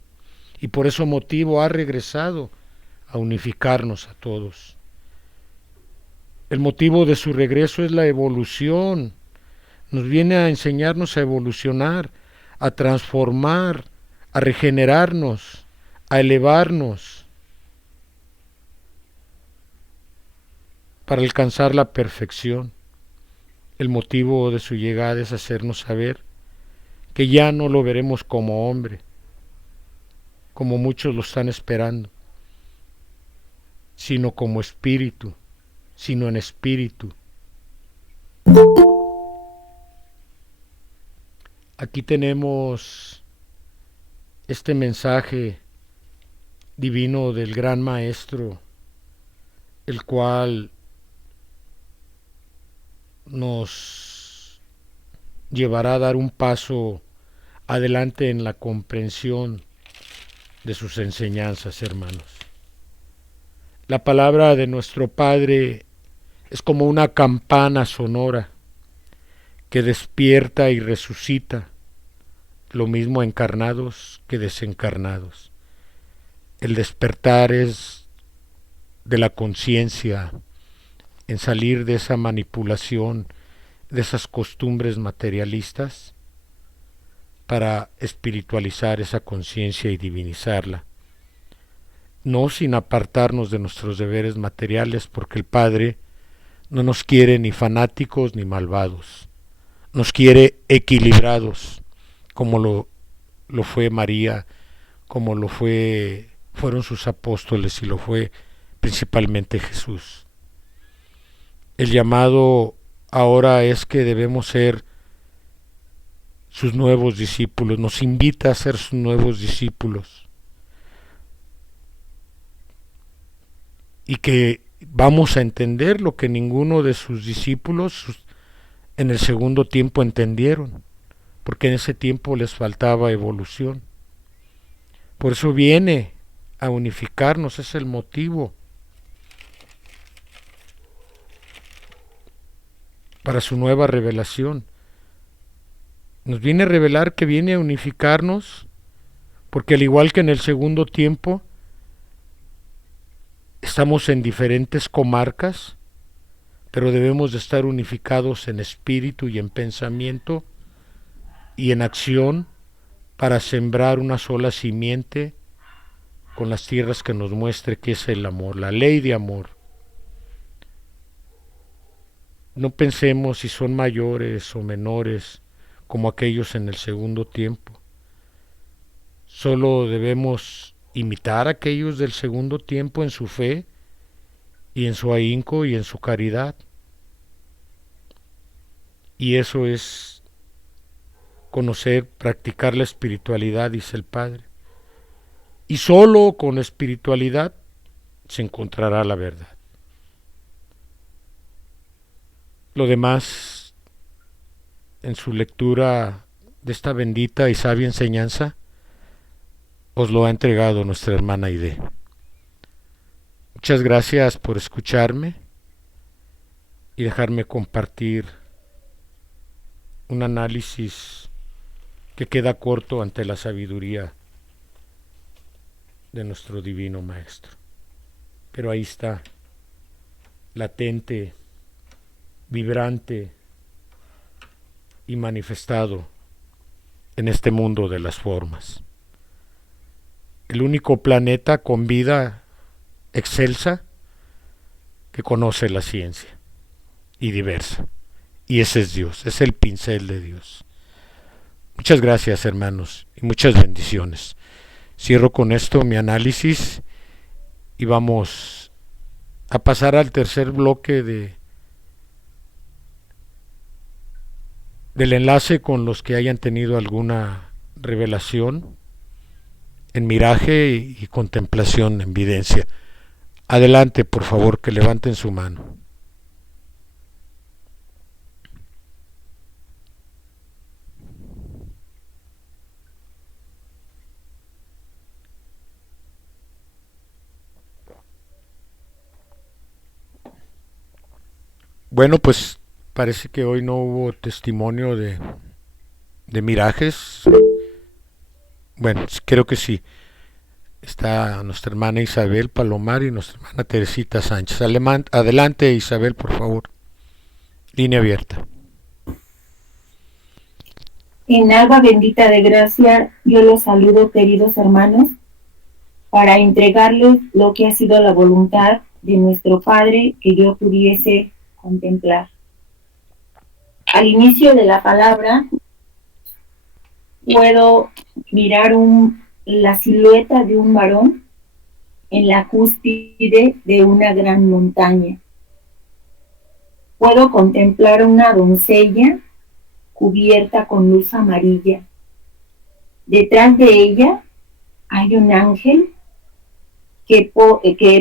y por ese motivo ha regresado a unificarnos a todos. El motivo de su regreso es la evolución. Nos viene a enseñarnos a evolucionar, a transformar, a regenerarnos, a elevarnos. para alcanzar la perfección. El motivo de su llegada es hacernos saber que ya no lo veremos como hombre, como muchos lo están esperando, sino como espíritu, sino en espíritu. Aquí tenemos este mensaje divino del gran maestro, el cual nos llevará a dar un paso adelante en la comprensión de sus enseñanzas, hermanos. La palabra de nuestro Padre es como una campana sonora que despierta y resucita, lo mismo encarnados que desencarnados. El despertar es de la conciencia, en salir de esa manipulación, de esas costumbres materialistas, para espiritualizar esa conciencia y divinizarla. No sin apartarnos de nuestros deberes materiales, porque el Padre no nos quiere ni fanáticos ni malvados, nos quiere equilibrados, como lo fue María, como fueron sus apóstoles y lo fue principalmente Jesús. El llamado ahora es que debemos ser sus nuevos discípulos, nos invita a ser sus nuevos discípulos y que vamos a entender lo que ninguno de sus discípulos en el segundo tiempo entendieron, porque en ese tiempo les faltaba evolución. Por eso viene a unificarnos, es el motivo para su nueva revelación. Nos viene a revelar que viene a unificarnos, porque al igual que en el segundo tiempo, estamos en diferentes comarcas, pero debemos de estar unificados en espíritu y en pensamiento y en acción para sembrar una sola simiente con las tierras que nos muestre qué es el amor, la ley de amor. No pensemos si son mayores o menores como aquellos en el segundo tiempo. Solo debemos imitar a aquellos del segundo tiempo en su fe y en su ahínco y en su caridad. Y eso es conocer, practicar la espiritualidad, dice el Padre. Y solo con espiritualidad se encontrará la verdad. Lo demás, en su lectura de esta bendita y sabia enseñanza, os lo ha entregado nuestra hermana Aide. Muchas gracias por escucharme y dejarme compartir un análisis que queda corto ante la sabiduría de nuestro divino Maestro. Pero ahí está, latente, vibrante y manifestado en este mundo de las formas. El único planeta con vida excelsa que conoce la ciencia y diversa. Y ese es Dios, es el pincel de Dios. Muchas gracias, hermanos, y muchas bendiciones. Cierro con esto mi análisis y vamos a pasar al tercer bloque del enlace con los que hayan tenido alguna revelación en miraje y contemplación en videncia. Adelante, por favor, que levanten su mano. Bueno, pues parece que hoy no hubo testimonio de mirajes. Bueno, creo que sí. Está nuestra hermana Isabel Palomar y nuestra hermana Teresita Sánchez. Adelante, Isabel, por favor. Línea abierta. En agua bendita de gracia, yo los saludo, queridos hermanos, para entregarles lo que ha sido la voluntad de nuestro Padre que yo pudiese contemplar. Al inicio de la palabra puedo mirar la silueta de un varón en la cúspide de una gran montaña. Puedo contemplar una doncella cubierta con luz amarilla. Detrás de ella hay un ángel que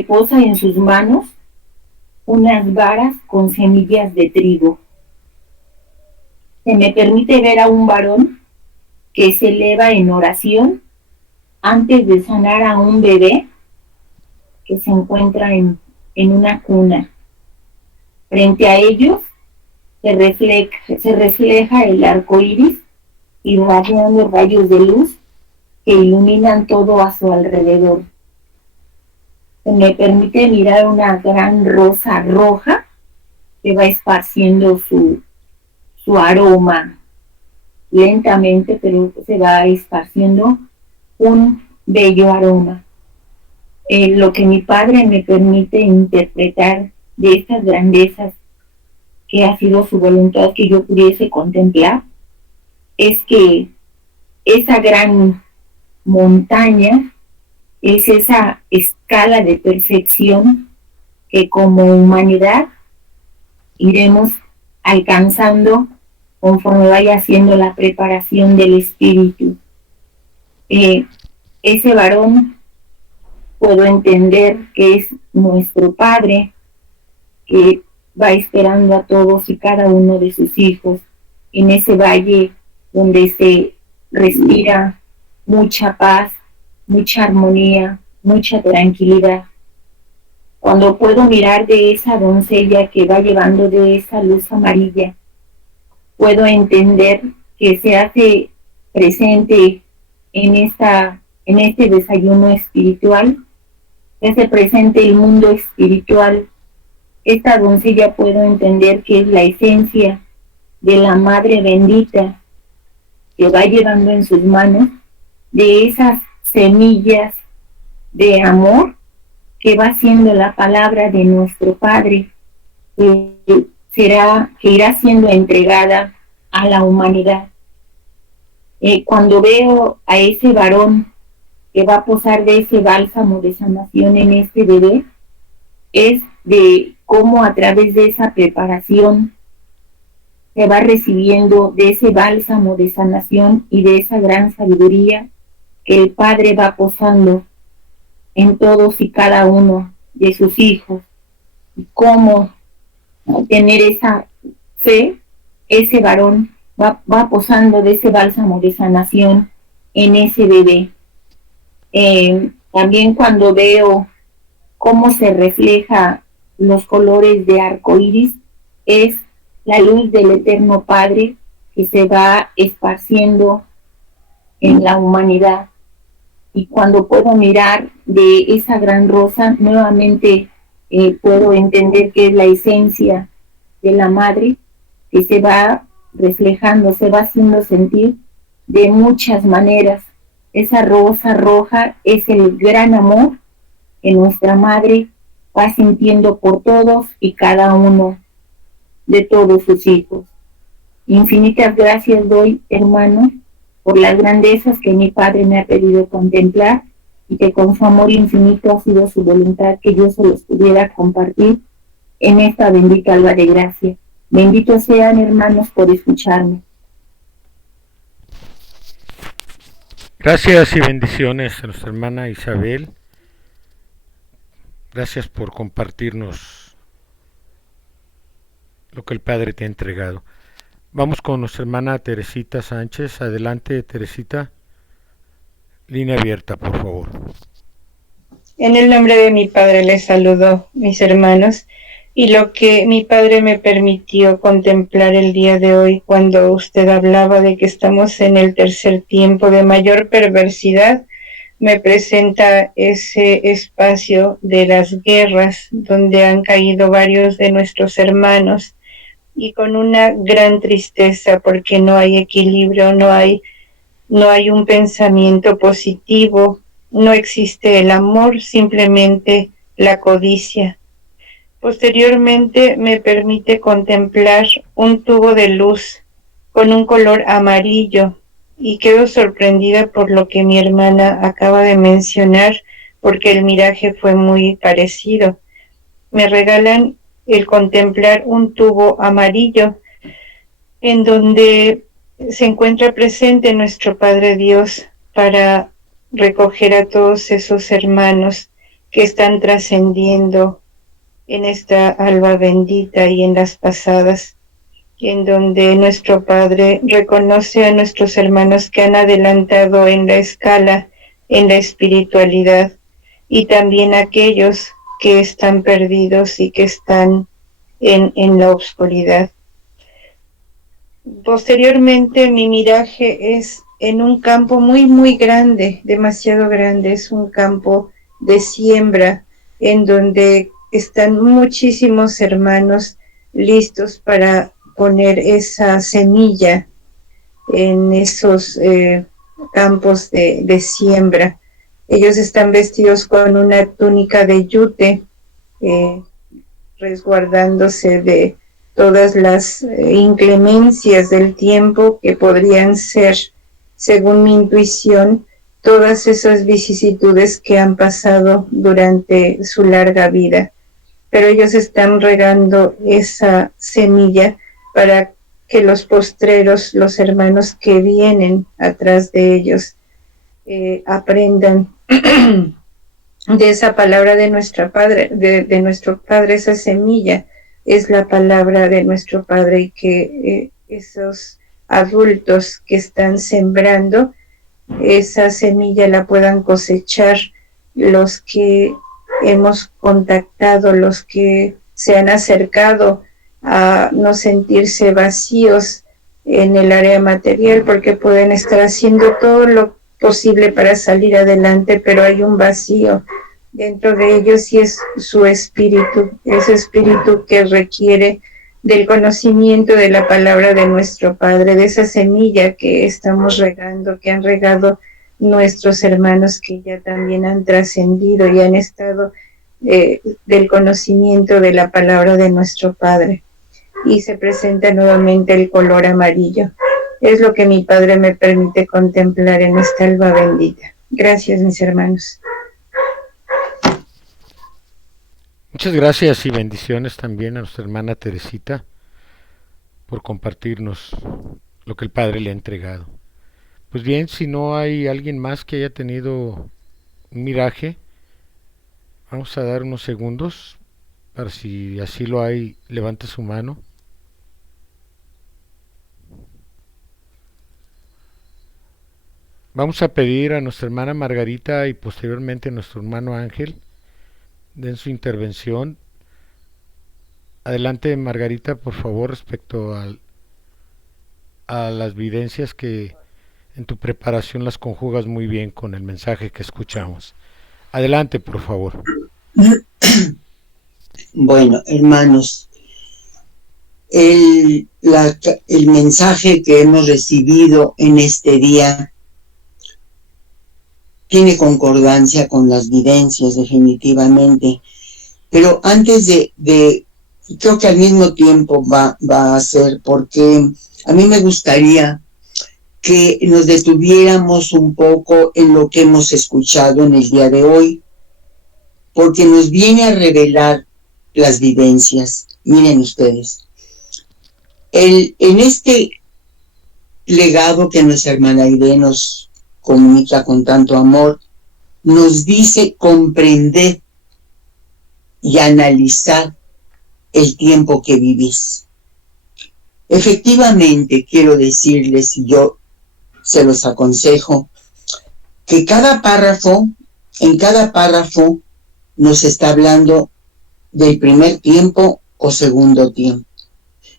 posa en sus manos unas varas con semillas de trigo. Se me permite ver a un varón que se eleva en oración antes de sanar a un bebé que se encuentra en una cuna. Frente a ellos se refleja el arco iris irradiando rayos de luz que iluminan todo a su alrededor. Se me permite mirar una gran rosa roja que va esparciendo su aroma lentamente, pero se va esparciendo un bello aroma. Lo que mi Padre me permite interpretar de estas grandezas que ha sido su voluntad que yo pudiese contemplar es que esa gran montaña es esa escala de perfección que como humanidad iremos alcanzando conforme vaya haciendo la preparación del espíritu. Ese varón puedo entender que es nuestro Padre, que va esperando a todos y cada uno de sus hijos en ese valle donde se respira mucha paz, mucha armonía, mucha tranquilidad. Cuando puedo mirar de esa doncella que va llevando de esa luz amarilla, puedo entender que se hace presente en este desayuno espiritual, se hace presente el mundo espiritual. Esta doncella puedo entender que es la esencia de la Madre bendita que va llevando en sus manos de esas semillas de amor que va siendo la palabra de nuestro Padre, que irá siendo entregada a la humanidad. Cuando veo a ese varón que va a posar de ese bálsamo de sanación en este bebé, es de cómo a través de esa preparación se va recibiendo de ese bálsamo de sanación y de esa gran sabiduría que el Padre va posando en todos y cada uno de sus hijos. Y cómo tener esa fe, ese varón va posando de ese bálsamo de sanación en ese bebé. También cuando veo cómo se refleja los colores de arco iris, es la luz del Eterno Padre que se va esparciendo en la humanidad. Y cuando puedo mirar de esa gran rosa, nuevamente puedo entender que es la esencia de la Madre que se va reflejando, se va haciendo sentir de muchas maneras. Esa rosa roja es el gran amor que nuestra Madre va sintiendo por todos y cada uno de todos sus hijos. Infinitas gracias doy, hermanos, por las grandezas que mi Padre me ha pedido contemplar y que con su amor infinito ha sido su voluntad que yo se los pudiera compartir en esta bendita alba de gracia. Benditos sean, hermanos, por escucharme. Gracias y bendiciones a nuestra hermana Isabel. Gracias por compartirnos lo que el Padre te ha entregado. Vamos con nuestra hermana Teresita Sánchez. Adelante, Teresita. Línea abierta, por favor. En el nombre de mi Padre les saludo, mis hermanos, y lo que mi Padre me permitió contemplar el día de hoy cuando usted hablaba de que estamos en el tercer tiempo de mayor perversidad, me presenta ese espacio de las guerras donde han caído varios de nuestros hermanos y con una gran tristeza porque no hay equilibrio, no hay un pensamiento positivo, no existe el amor, simplemente la codicia. Posteriormente me permite contemplar un tubo de luz con un color amarillo y quedo sorprendida por lo que mi hermana acaba de mencionar, porque el miraje fue muy parecido. Me regalan el contemplar un tubo amarillo en donde se encuentra presente nuestro Padre Dios para recoger a todos esos hermanos que están trascendiendo en esta alba bendita y en las pasadas, en donde nuestro Padre reconoce a nuestros hermanos que han adelantado en la escala, en la espiritualidad, y también aquellos que están perdidos y que están en la oscuridad. Posteriormente mi miraje es en un campo muy muy grande, demasiado grande, es un campo de siembra en donde están muchísimos hermanos listos para poner esa semilla en esos campos de siembra. Ellos están vestidos con una túnica de yute, resguardándose de todas las inclemencias del tiempo que podrían ser, según mi intuición, todas esas vicisitudes que han pasado durante su larga vida. Pero ellos están regando esa semilla para que los postreros, los hermanos que vienen atrás de ellos, aprendan de esa palabra de nuestro Padre, de nuestro Padre. Esa semilla es la palabra de nuestro Padre, y que esos adultos que están sembrando esa semilla la puedan cosechar los que hemos contactado, los que se han acercado a no sentirse vacíos en el área material, porque pueden estar haciendo todo lo posible para salir adelante, pero hay un vacío dentro de ellos, y es su espíritu, ese espíritu que requiere del conocimiento de la palabra de nuestro Padre, de esa semilla que estamos regando, que han regado nuestros hermanos que ya también han trascendido y han estado del conocimiento de la palabra de nuestro Padre. Y se presenta nuevamente el color amarillo. Es lo que mi Padre me permite contemplar en esta alba bendita. Gracias, mis hermanos. Muchas gracias y bendiciones también a nuestra hermana Teresita por compartirnos lo que el Padre le ha entregado. Pues bien, si no hay alguien más que haya tenido un miraje, vamos a dar unos segundos para, si así lo hay, levante su mano. Vamos a pedir a nuestra hermana Margarita y posteriormente a nuestro hermano Ángel den su intervención. Adelante, Margarita, por favor, respecto a las videncias que en tu preparación las conjugas muy bien con el mensaje que escuchamos. Adelante, por favor. Bueno, hermanos, el mensaje que hemos recibido en este día tiene concordancia con las vivencias, definitivamente, pero antes de creo que al mismo tiempo va a ser, porque a mí me gustaría que nos detuviéramos un poco en lo que hemos escuchado en el día de hoy, porque nos viene a revelar las vivencias. Miren ustedes, en este legado que nuestra hermana Aide nos comunica con tanto amor, nos dice comprender y analizar el tiempo que vivís. Efectivamente, quiero decirles, y yo se los aconsejo, que en cada párrafo nos está hablando del primer tiempo o segundo tiempo.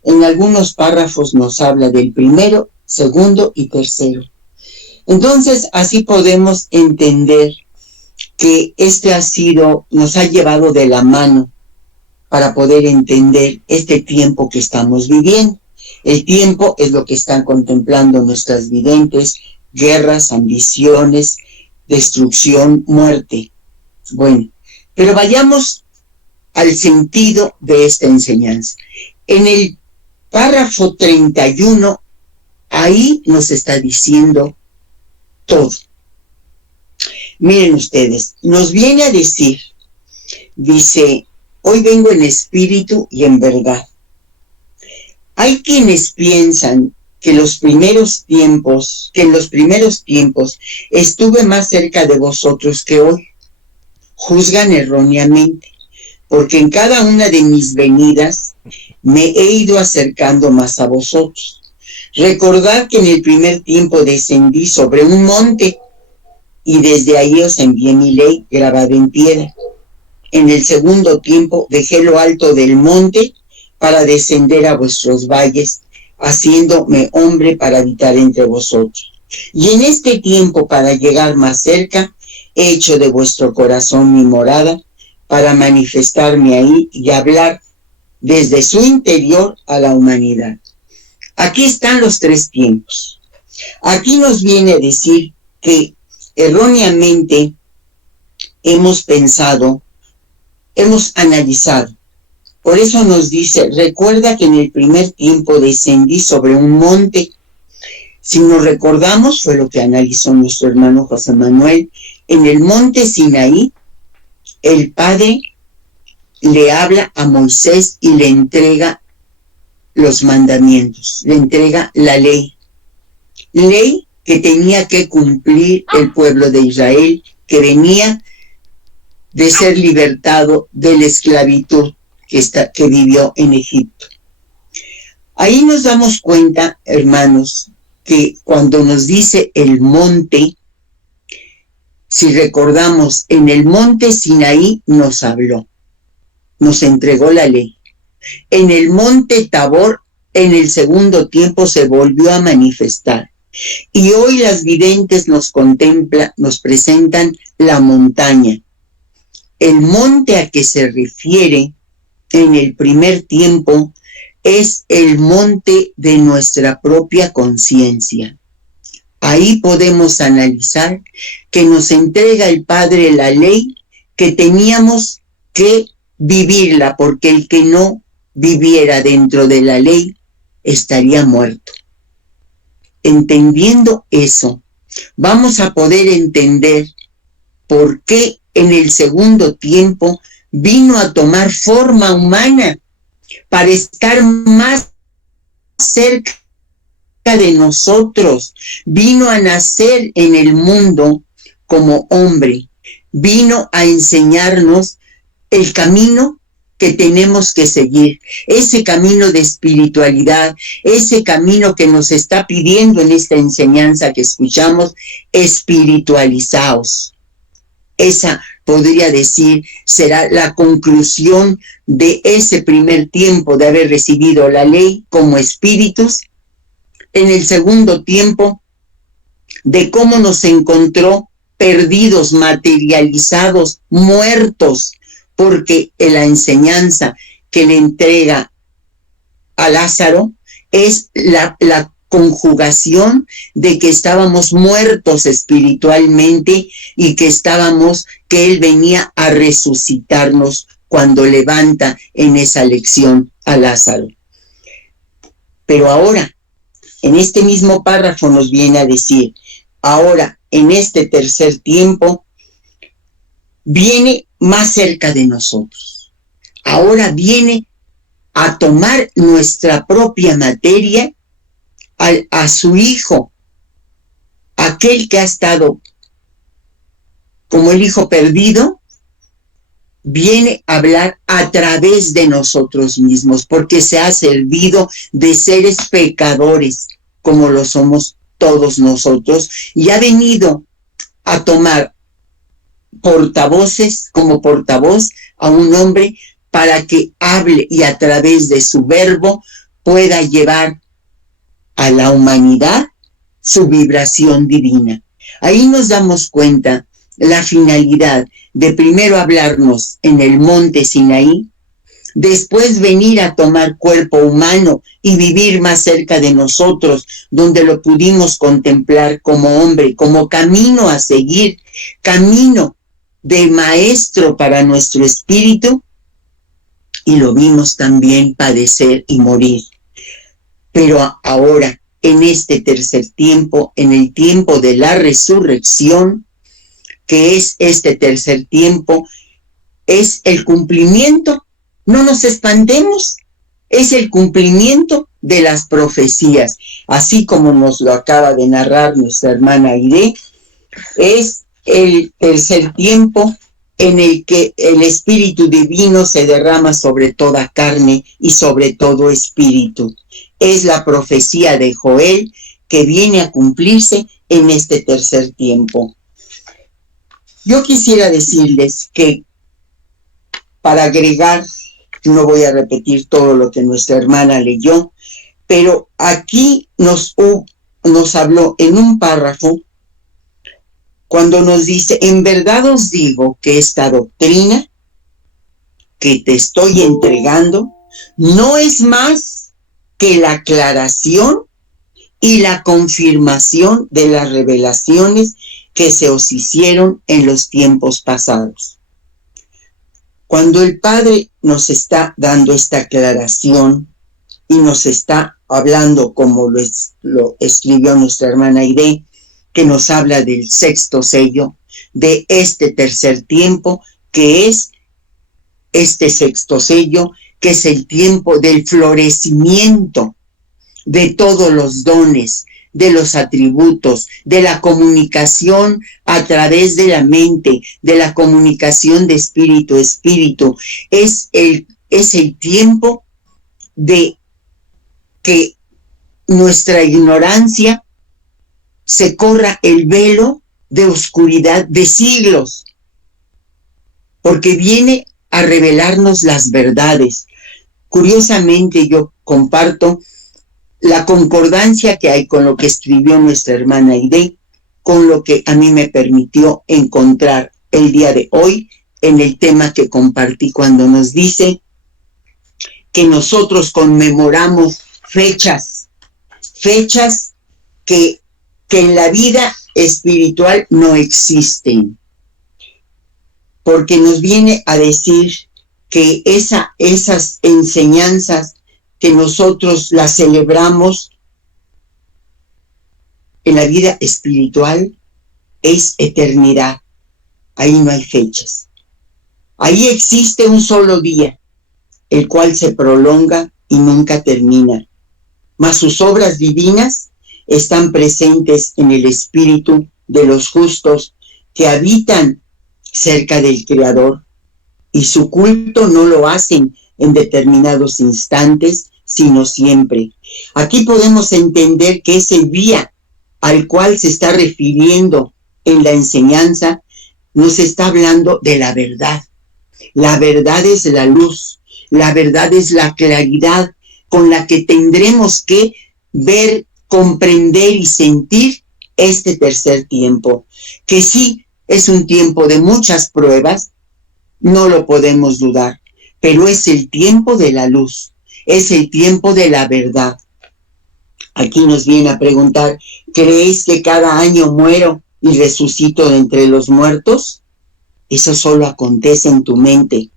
En algunos párrafos nos habla del primero, segundo y tercero. Entonces, así podemos entender que nos ha llevado de la mano para poder entender este tiempo que estamos viviendo. El tiempo es lo que están contemplando nuestras videntes: guerras, ambiciones, destrucción, muerte. Bueno, pero vayamos al sentido de esta enseñanza. En el párrafo 31, ahí nos está diciendo todo. Miren ustedes, nos viene a decir, dice, hoy vengo en espíritu y en verdad. Hay quienes piensan que en los primeros tiempos estuve más cerca de vosotros que hoy. Juzgan erróneamente, porque en cada una de mis venidas me he ido acercando más a vosotros. Recordad que en el primer tiempo descendí sobre un monte y desde ahí os envié mi ley grabada en piedra. En el segundo tiempo dejé lo alto del monte para descender a vuestros valles, haciéndome hombre para habitar entre vosotros. Y en este tiempo, para llegar más cerca, he hecho de vuestro corazón mi morada, para manifestarme ahí y hablar desde su interior a la humanidad. Aquí están los tres tiempos. Aquí nos viene a decir que erróneamente hemos pensado, hemos analizado. Por eso nos dice, recuerda que en el primer tiempo descendí sobre un monte. Si nos recordamos, fue lo que analizó nuestro hermano José Manuel, en el monte Sinaí, el Padre le habla a Moisés y le entrega los mandamientos, le entrega la ley. Ley que tenía que cumplir el pueblo de Israel, que venía de ser libertado de la esclavitud que vivió en Egipto. Ahí nos damos cuenta, hermanos, que cuando nos dice el monte, si recordamos, en el monte Sinaí nos habló, nos entregó la ley. En el monte Tabor, en el segundo tiempo, se volvió a manifestar. Y hoy las videntes nos presentan la montaña. El monte a que se refiere en el primer tiempo es el monte de nuestra propia conciencia. Ahí podemos analizar que nos entrega el Padre la ley, que teníamos que vivirla, porque el que no viviera dentro de la ley estaría muerto. Entendiendo eso, vamos a poder entender por qué en el segundo tiempo vino a tomar forma humana para estar más cerca de nosotros, vino a nacer en el mundo como hombre, vino a enseñarnos el camino que tenemos que seguir, ese camino de espiritualidad, ese camino que nos está pidiendo en esta enseñanza que escuchamos, espiritualizaos. Esa, podría decir, será la conclusión de ese primer tiempo de haber recibido la ley como espíritus. En el segundo tiempo, de cómo nos encontró perdidos, materializados, muertos, porque la enseñanza que le entrega a Lázaro es la conjugación de que estábamos muertos espiritualmente y que él venía a resucitarnos cuando levanta en esa lección a Lázaro. Pero ahora, en este mismo párrafo nos viene a decir, ahora en este tercer tiempo, viene más cerca de nosotros. Ahora viene a tomar nuestra propia materia, a su Hijo, aquel que ha estado como el Hijo perdido, viene a hablar a través de nosotros mismos, porque se ha servido de seres pecadores, como lo somos todos nosotros, y ha venido a tomar como portavoz a un hombre para que hable y a través de su verbo pueda llevar a la humanidad su vibración divina. Ahí nos damos cuenta la finalidad de primero hablarnos en el monte Sinaí, después venir a tomar cuerpo humano y vivir más cerca de nosotros, donde lo pudimos contemplar como hombre, como camino a seguir, camino de maestro para nuestro espíritu, y lo vimos también padecer y morir. Pero ahora, en este tercer tiempo, en el tiempo de la resurrección, que es este tercer tiempo, es el cumplimiento, no nos espantemos, es el cumplimiento de las profecías, así como nos lo acaba de narrar nuestra hermana Aide. Es el tercer tiempo en el que el Espíritu Divino se derrama sobre toda carne y sobre todo espíritu. Es la profecía de Joel que viene a cumplirse en este tercer tiempo. Yo quisiera decirles que, para agregar, no voy a repetir todo lo que nuestra hermana leyó, pero aquí nos habló en un párrafo cuando nos dice: en verdad os digo que esta doctrina que te estoy entregando no es más que la aclaración y la confirmación de las revelaciones que se os hicieron en los tiempos pasados. Cuando el Padre nos está dando esta aclaración y nos está hablando, como lo escribió nuestra hermana Aide, que nos habla del sexto sello, de este tercer tiempo, que es este sexto sello, que es el tiempo del florecimiento de todos los dones, de los atributos, de la comunicación a través de la mente, de la comunicación de espíritu a espíritu. Es el tiempo de que nuestra ignorancia se corra el velo de oscuridad de siglos, porque viene a revelarnos las verdades. Curiosamente, yo comparto la concordancia que hay con lo que escribió nuestra hermana Aide, con lo que a mí me permitió encontrar el día de hoy en el tema que compartí, cuando nos dice que nosotros conmemoramos fechas que en la vida espiritual no existen, porque nos viene a decir que esas enseñanzas que nosotros las celebramos en la vida espiritual es eternidad. Ahí no hay fechas. Ahí existe un solo día, el cual se prolonga y nunca termina. Mas sus obras divinas están presentes en el espíritu de los justos que habitan cerca del Creador, y su culto no lo hacen en determinados instantes, sino siempre. Aquí podemos entender que ese día al cual se está refiriendo en la enseñanza nos está hablando de la verdad. La verdad es la luz, la verdad es la claridad con la que tendremos que ver, comprender y sentir este tercer tiempo, que sí es un tiempo de muchas pruebas, no lo podemos dudar, pero es el tiempo de la luz, es el tiempo de la verdad. Aquí nos viene a preguntar: ¿creéis que cada año muero y resucito de entre los muertos? Eso solo acontece en tu mente.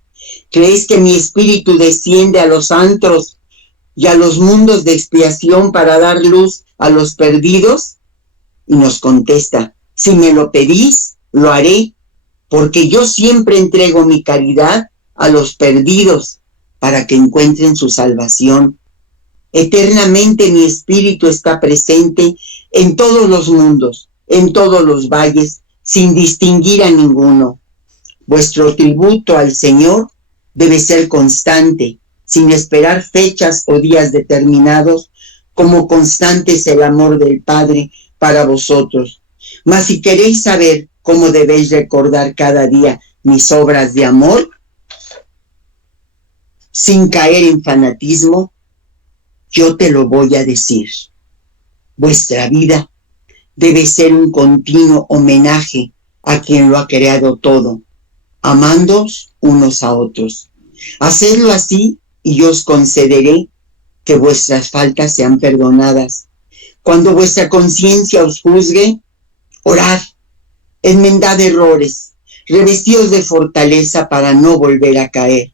¿Creéis que mi espíritu desciende a los antros y a los mundos de expiación para dar luz a los perdidos? Y nos contesta: si me lo pedís, lo haré, porque yo siempre entrego mi caridad a los perdidos para que encuentren su salvación. Eternamente mi espíritu está presente en todos los mundos, en todos los valles, sin distinguir a ninguno. Vuestro tributo al Señor debe ser constante, sin esperar fechas o días determinados, como constante es el amor del Padre para vosotros. Mas si queréis saber cómo debéis recordar cada día mis obras de amor, sin caer en fanatismo, yo te lo voy a decir. Vuestra vida debe ser un continuo homenaje a quien lo ha creado todo, amándoos unos a otros. Hacedlo así y yo os concederé que vuestras faltas sean perdonadas. Cuando vuestra conciencia os juzgue, orad, enmendad errores, revestíos de fortaleza para no volver a caer.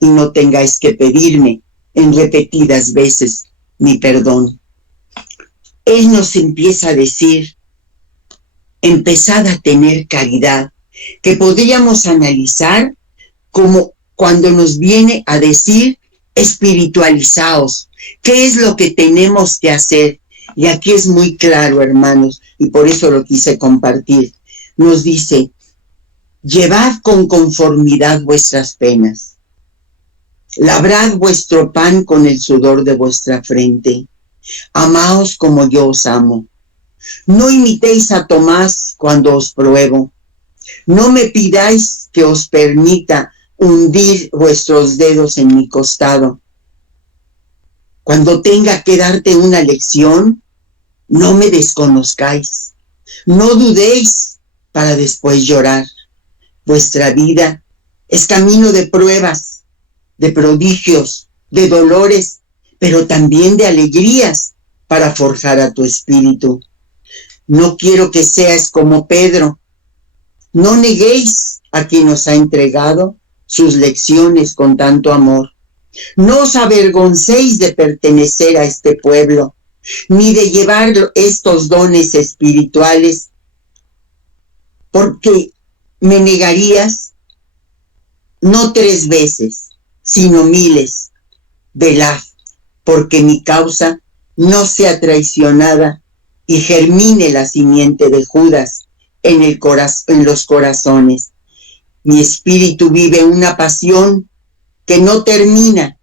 y no tengáis que pedirme en repetidas veces mi perdón. Él nos empieza a decir, empezad a tener caridad, que podríamos analizar como cuando nos viene a decir, espiritualizaos, ¿qué es lo que tenemos que hacer? Y aquí es muy claro, hermanos, y por eso lo quise compartir. Nos dice, llevad con conformidad vuestras penas, labrad vuestro pan con el sudor de vuestra frente, amaos como yo os amo. No imitéis a Tomás cuando os pruebo. No me pidáis que os permita hundir vuestros dedos en mi costado. Cuando tenga que darte una lección, no me desconozcáis. No dudéis para después llorar. Vuestra vida es camino de pruebas, de prodigios, de dolores, pero también de alegrías para forjar a tu espíritu. No quiero que seas como Pedro. No neguéis a quien os ha entregado sus lecciones con tanto amor. No os avergoncéis de pertenecer a este pueblo, ni de llevar estos dones espirituales, porque me negarías no 3 veces, sino miles. Velad, porque mi causa no sea traicionada y germine la simiente de Judas en los corazones. Mi espíritu vive una pasión que no termina.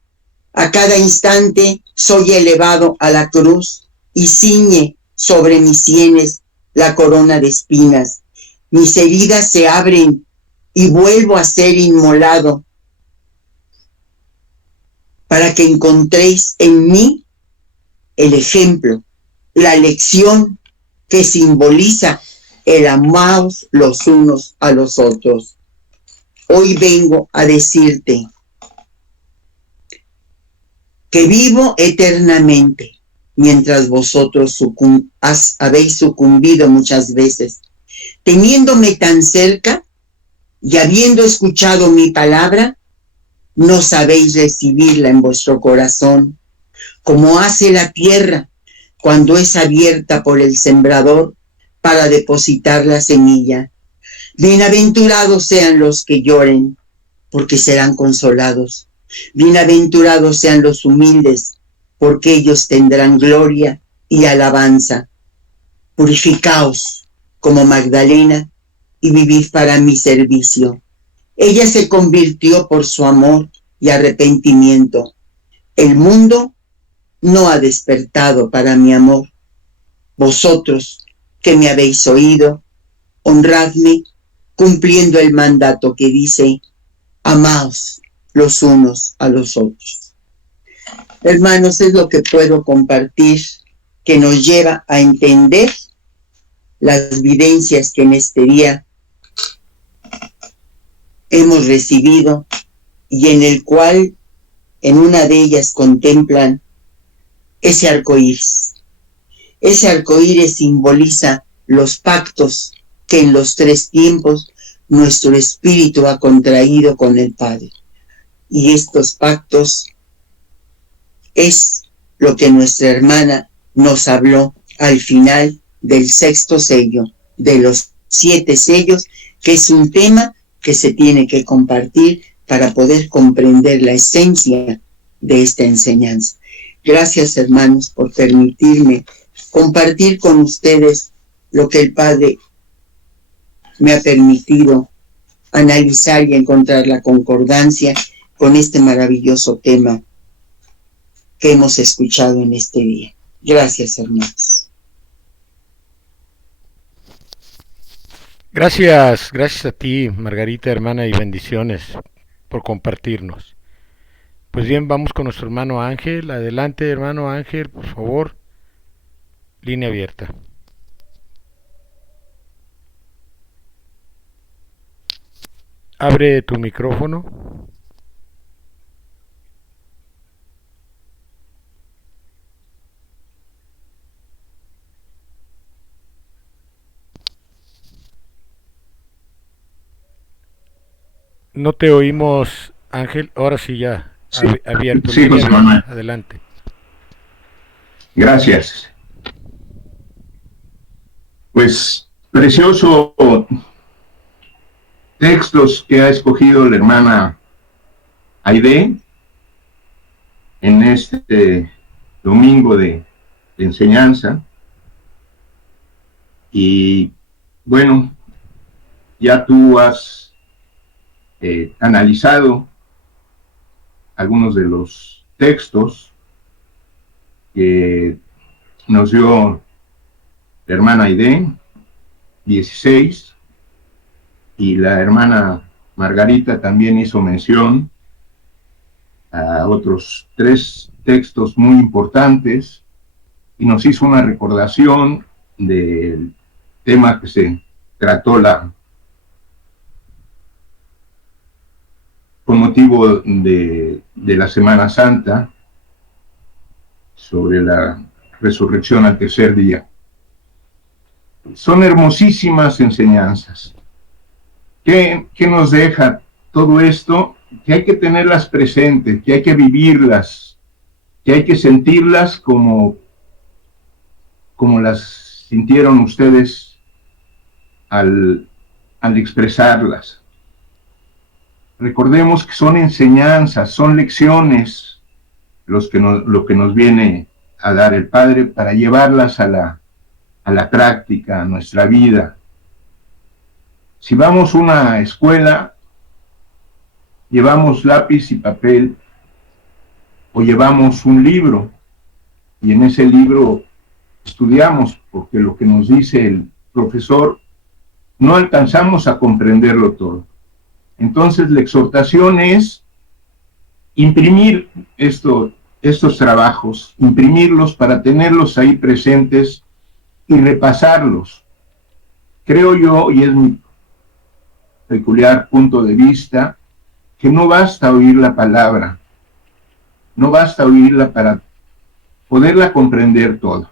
A cada instante soy elevado a la cruz y ciñe sobre mis sienes la corona de espinas. Mis heridas se abren y vuelvo a ser inmolado para que encontréis en mí el ejemplo, la lección que simboliza el amaos los unos a los otros. Hoy vengo a decirte que vivo eternamente, mientras vosotros habéis sucumbido muchas veces, teniéndome tan cerca y habiendo escuchado mi palabra, no sabéis recibirla en vuestro corazón, como hace la tierra cuando es abierta por el sembrador para depositar la semilla. Bienaventurados sean los que lloren, porque serán consolados. Bienaventurados sean los humildes, porque ellos tendrán gloria y alabanza. Purificaos como Magdalena y vivid para mi servicio. Ella se convirtió por su amor y arrepentimiento. El mundo no ha despertado para mi amor. Vosotros que me habéis oído, honradme cumpliendo el mandato que dice, amaos los unos a los otros. Hermanos, es lo que puedo compartir, que nos lleva a entender las vivencias que en este día hemos recibido y en el cual en una de ellas contemplan ese arcoíris. Ese arcoíris simboliza los pactos que en los 3 tiempos nuestro espíritu ha contraído con el Padre. Y estos pactos es lo que nuestra hermana nos habló al final del 6º sello, de los 7 sellos, que es un tema que se tiene que compartir para poder comprender la esencia de esta enseñanza. Gracias, hermanos, por permitirme compartir con ustedes lo que el Padre me ha permitido analizar y encontrar la concordancia con este maravilloso tema que hemos escuchado en este día. Gracias, hermanos. Gracias a ti, Margarita, hermana, y bendiciones por compartirnos. Pues bien, vamos con nuestro hermano Ángel. Adelante, hermano Ángel, por favor. Línea abierta. Abre tu micrófono. No te oímos, Ángel, ahora sí ya Sí, abierto. sí, José Manuel. Adelante. Gracias. Pues precioso textos que ha escogido la hermana Aide en este domingo de enseñanza. Y bueno, ya tú has analizado algunos de los textos que nos dio la hermana Aide, 16, y la hermana Margarita también hizo mención a otros 3 textos muy importantes y nos hizo una recordación del tema que se trató con motivo de la Semana Santa, sobre la resurrección al tercer día. Son hermosísimas enseñanzas. ¿Qué nos deja todo esto? Que hay que tenerlas presentes, que hay que vivirlas, que hay que sentirlas como las sintieron ustedes al expresarlas. Recordemos que son enseñanzas, son lecciones lo que nos viene a dar el Padre para llevarlas a la práctica, a nuestra vida. Si vamos a una escuela, llevamos lápiz y papel, o llevamos un libro, y en ese libro estudiamos, porque lo que nos dice el profesor no alcanzamos a comprenderlo todo. Entonces la exhortación es imprimir estos trabajos, imprimirlos para tenerlos ahí presentes y repasarlos. Creo yo, y es mi peculiar punto de vista, que no basta oír la palabra, no basta oírla para poderla comprender toda,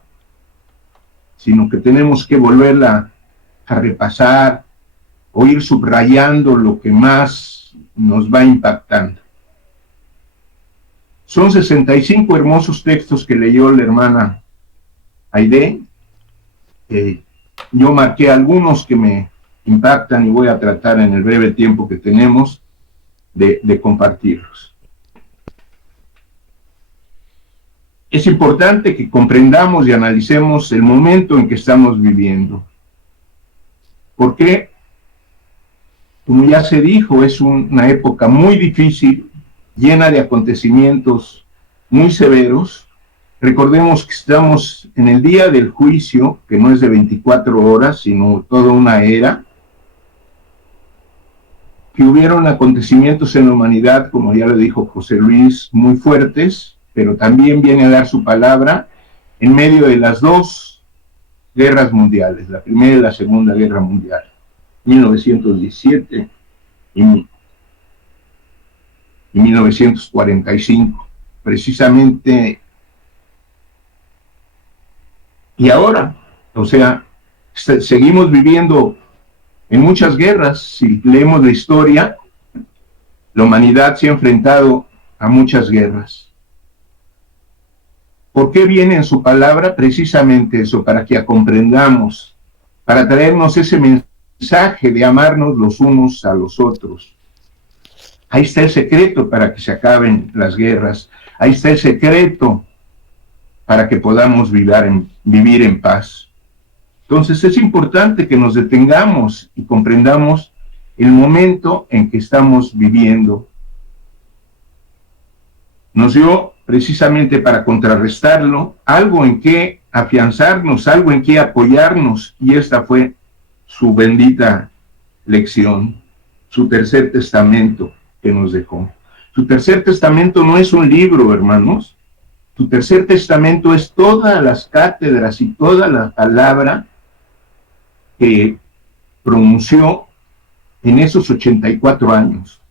sino que tenemos que volverla a repasar o ir subrayando lo que más nos va impactando. Son 65 hermosos textos que leyó la hermana Aide. Yo marqué algunos que me impactan y voy a tratar en el breve tiempo que tenemos de compartirlos. Es importante que comprendamos y analicemos el momento en que estamos viviendo. Porque, como ya se dijo, es una época muy difícil, llena de acontecimientos muy severos. Recordemos que estamos en el día del juicio, que no es de 24 horas, sino toda una era, que hubieron acontecimientos en la humanidad, como ya lo dijo José Luis, muy fuertes, pero también viene a dar su palabra en medio de las 2 guerras mundiales, la Primera y la Segunda Guerra Mundial, 1917 y 1945, precisamente. Y ahora, o sea, seguimos viviendo en muchas guerras. Si leemos la historia, la humanidad se ha enfrentado a muchas guerras. ¿Por qué viene en su palabra? Precisamente eso, para que comprendamos, para traernos ese mensaje de amarnos los unos a los otros. Ahí está el secreto para que se acaben las guerras. Ahí está el secreto para que podamos vivir en paz. Entonces es importante que nos detengamos y comprendamos el momento en que estamos viviendo. Nos dio precisamente para contrarrestarlo algo en que afianzarnos, algo en que apoyarnos, y esta fue su bendita lección, su tercer testamento que nos dejó. Su tercer testamento no es un libro, hermanos. Su tercer testamento es todas las cátedras y toda la palabra que pronunció en esos 84 años,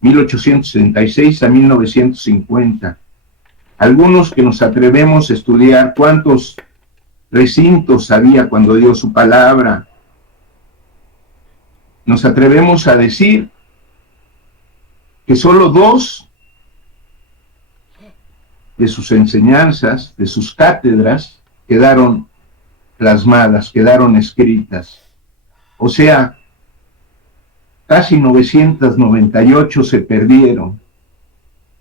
1866 a 1950. Algunos que nos atrevemos a estudiar cuántos recintos había cuando dio su palabra, nos atrevemos a decir que solo 2 de sus enseñanzas, de sus cátedras, quedaron plasmadas, quedaron escritas. O sea, casi 998 se perdieron.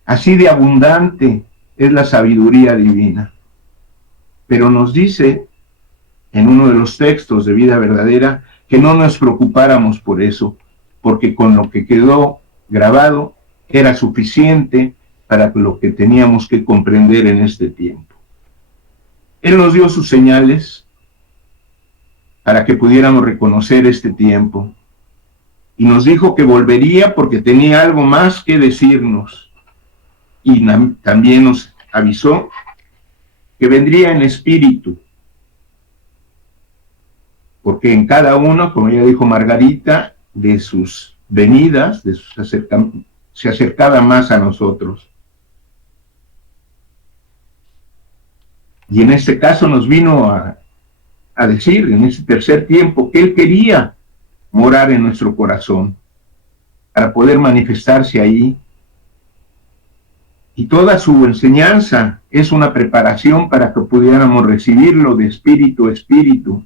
Así de abundante es la sabiduría divina. Pero nos dice en uno de los textos de Vida Verdadera que no nos preocupáramos por eso, porque con lo que quedó grabado era suficiente para lo que teníamos que comprender en este tiempo. Él nos dio sus señales para que pudiéramos reconocer este tiempo, y nos dijo que volvería porque tenía algo más que decirnos, y también nos avisó que vendría en espíritu, porque en cada uno, como ya dijo Margarita, de sus venidas, se acercaba más a nosotros. Y en este caso nos vino a decir, en este tercer tiempo, que Él quería morar en nuestro corazón, para poder manifestarse ahí. Y toda su enseñanza es una preparación para que pudiéramos recibirlo de espíritu a espíritu,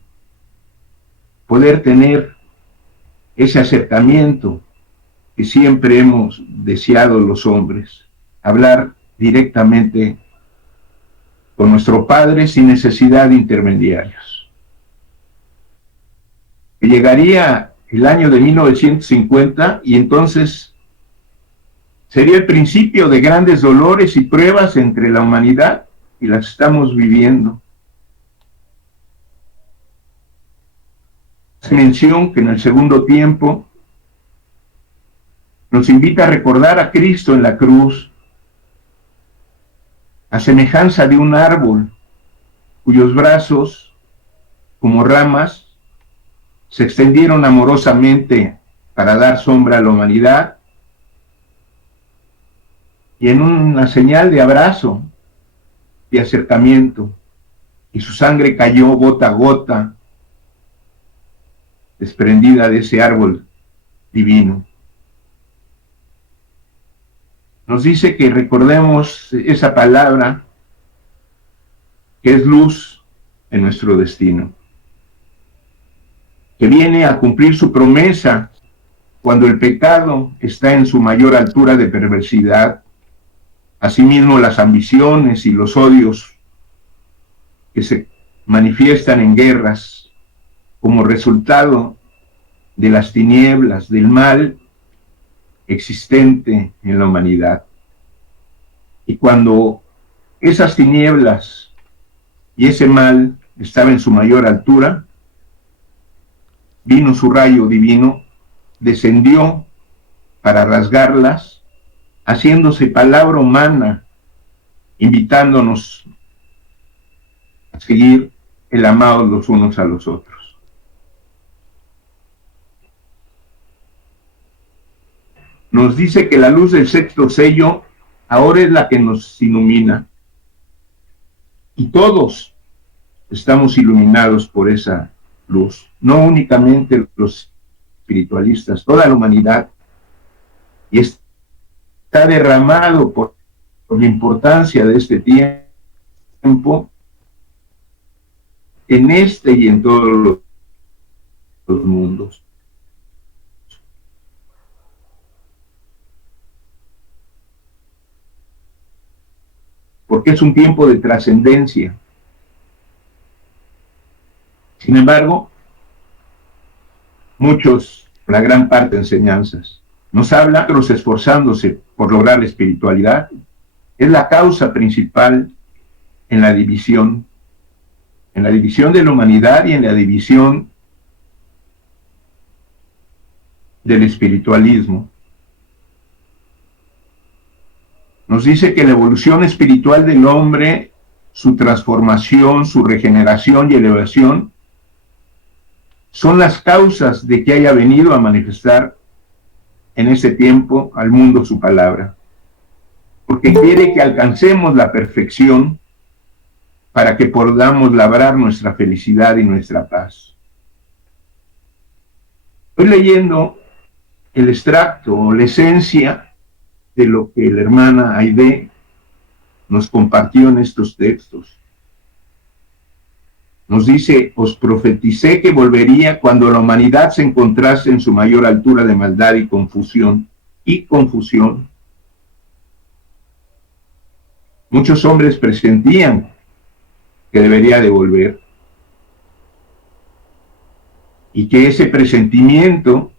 poder tener ese acercamiento que siempre hemos deseado los hombres, hablar directamente con nuestro Padre sin necesidad de intermediarios. Llegaría el año de 1950 y entonces sería el principio de grandes dolores y pruebas entre la humanidad, y las estamos viviendo. Se menciona que en el segundo tiempo nos invita a recordar a Cristo en la cruz, a semejanza de un árbol cuyos brazos, como ramas, se extendieron amorosamente para dar sombra a la humanidad, y en una señal de abrazo, de acercamiento, y su sangre cayó gota a gota, desprendida de ese árbol divino. Nos dice que recordemos esa palabra que es luz en nuestro destino, que viene a cumplir su promesa cuando el pecado está en su mayor altura de perversidad. Asimismo, las ambiciones y los odios que se manifiestan en guerras como resultado de las tinieblas, del mal existente en la humanidad. Y cuando esas tinieblas y ese mal estaba en su mayor altura, vino su rayo divino, descendió para rasgarlas, haciéndose palabra humana, invitándonos a seguir el amado los unos a los otros. Nos dice que la luz del sexto sello ahora es la que nos ilumina, y todos estamos iluminados por esa luz, no únicamente los espiritualistas, toda la humanidad, y está derramado por la importancia de este tiempo en este y en todos los mundos. Porque es un tiempo de trascendencia. Sin embargo, muchos, la gran parte de enseñanzas, nos habla de los esforzándose por lograr la espiritualidad. Es la causa principal en la división de la humanidad y en la división del espiritualismo. Nos dice que la evolución espiritual del hombre, su transformación, su regeneración y elevación, son las causas de que haya venido a manifestar en este tiempo al mundo su palabra. Porque quiere que alcancemos la perfección para que podamos labrar nuestra felicidad y nuestra paz. Estoy leyendo el extracto o la esencia de lo que la hermana Aide nos compartió en estos textos. Nos dice: os profeticé que volvería cuando la humanidad se encontrase en su mayor altura de maldad y confusión. Muchos hombres presentían que debería de volver, y que ese presentimiento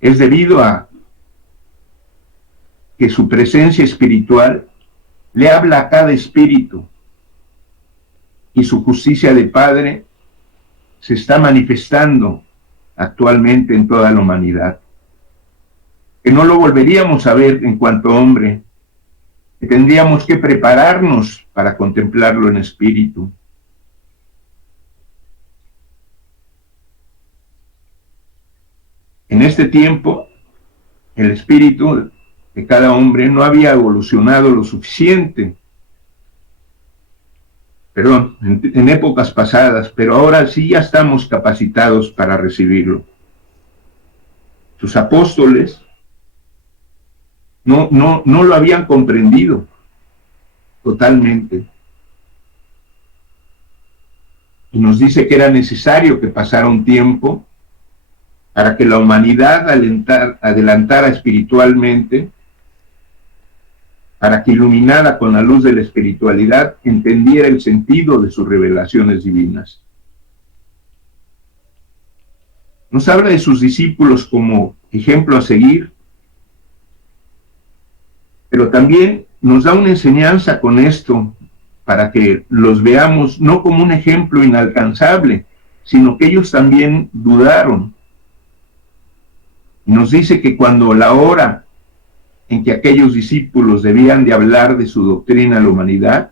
es debido a que su presencia espiritual le habla a cada espíritu, y su justicia de Padre se está manifestando actualmente en toda la humanidad. Que no lo volveríamos a ver en cuanto hombre, que tendríamos que prepararnos para contemplarlo en espíritu. En este tiempo, el espíritu de cada hombre no había evolucionado lo suficiente, en épocas pasadas, pero ahora sí ya estamos capacitados para recibirlo. Sus apóstoles no lo habían comprendido totalmente. Y nos dice que era necesario que pasara un tiempo para que la humanidad adelantara espiritualmente, para que iluminada con la luz de la espiritualidad entendiera el sentido de sus revelaciones divinas. Nos habla de sus discípulos como ejemplo a seguir, pero también nos da una enseñanza con esto para que los veamos no como un ejemplo inalcanzable, sino que ellos también dudaron. Nos dice que cuando la hora en que aquellos discípulos debían de hablar de su doctrina a la humanidad,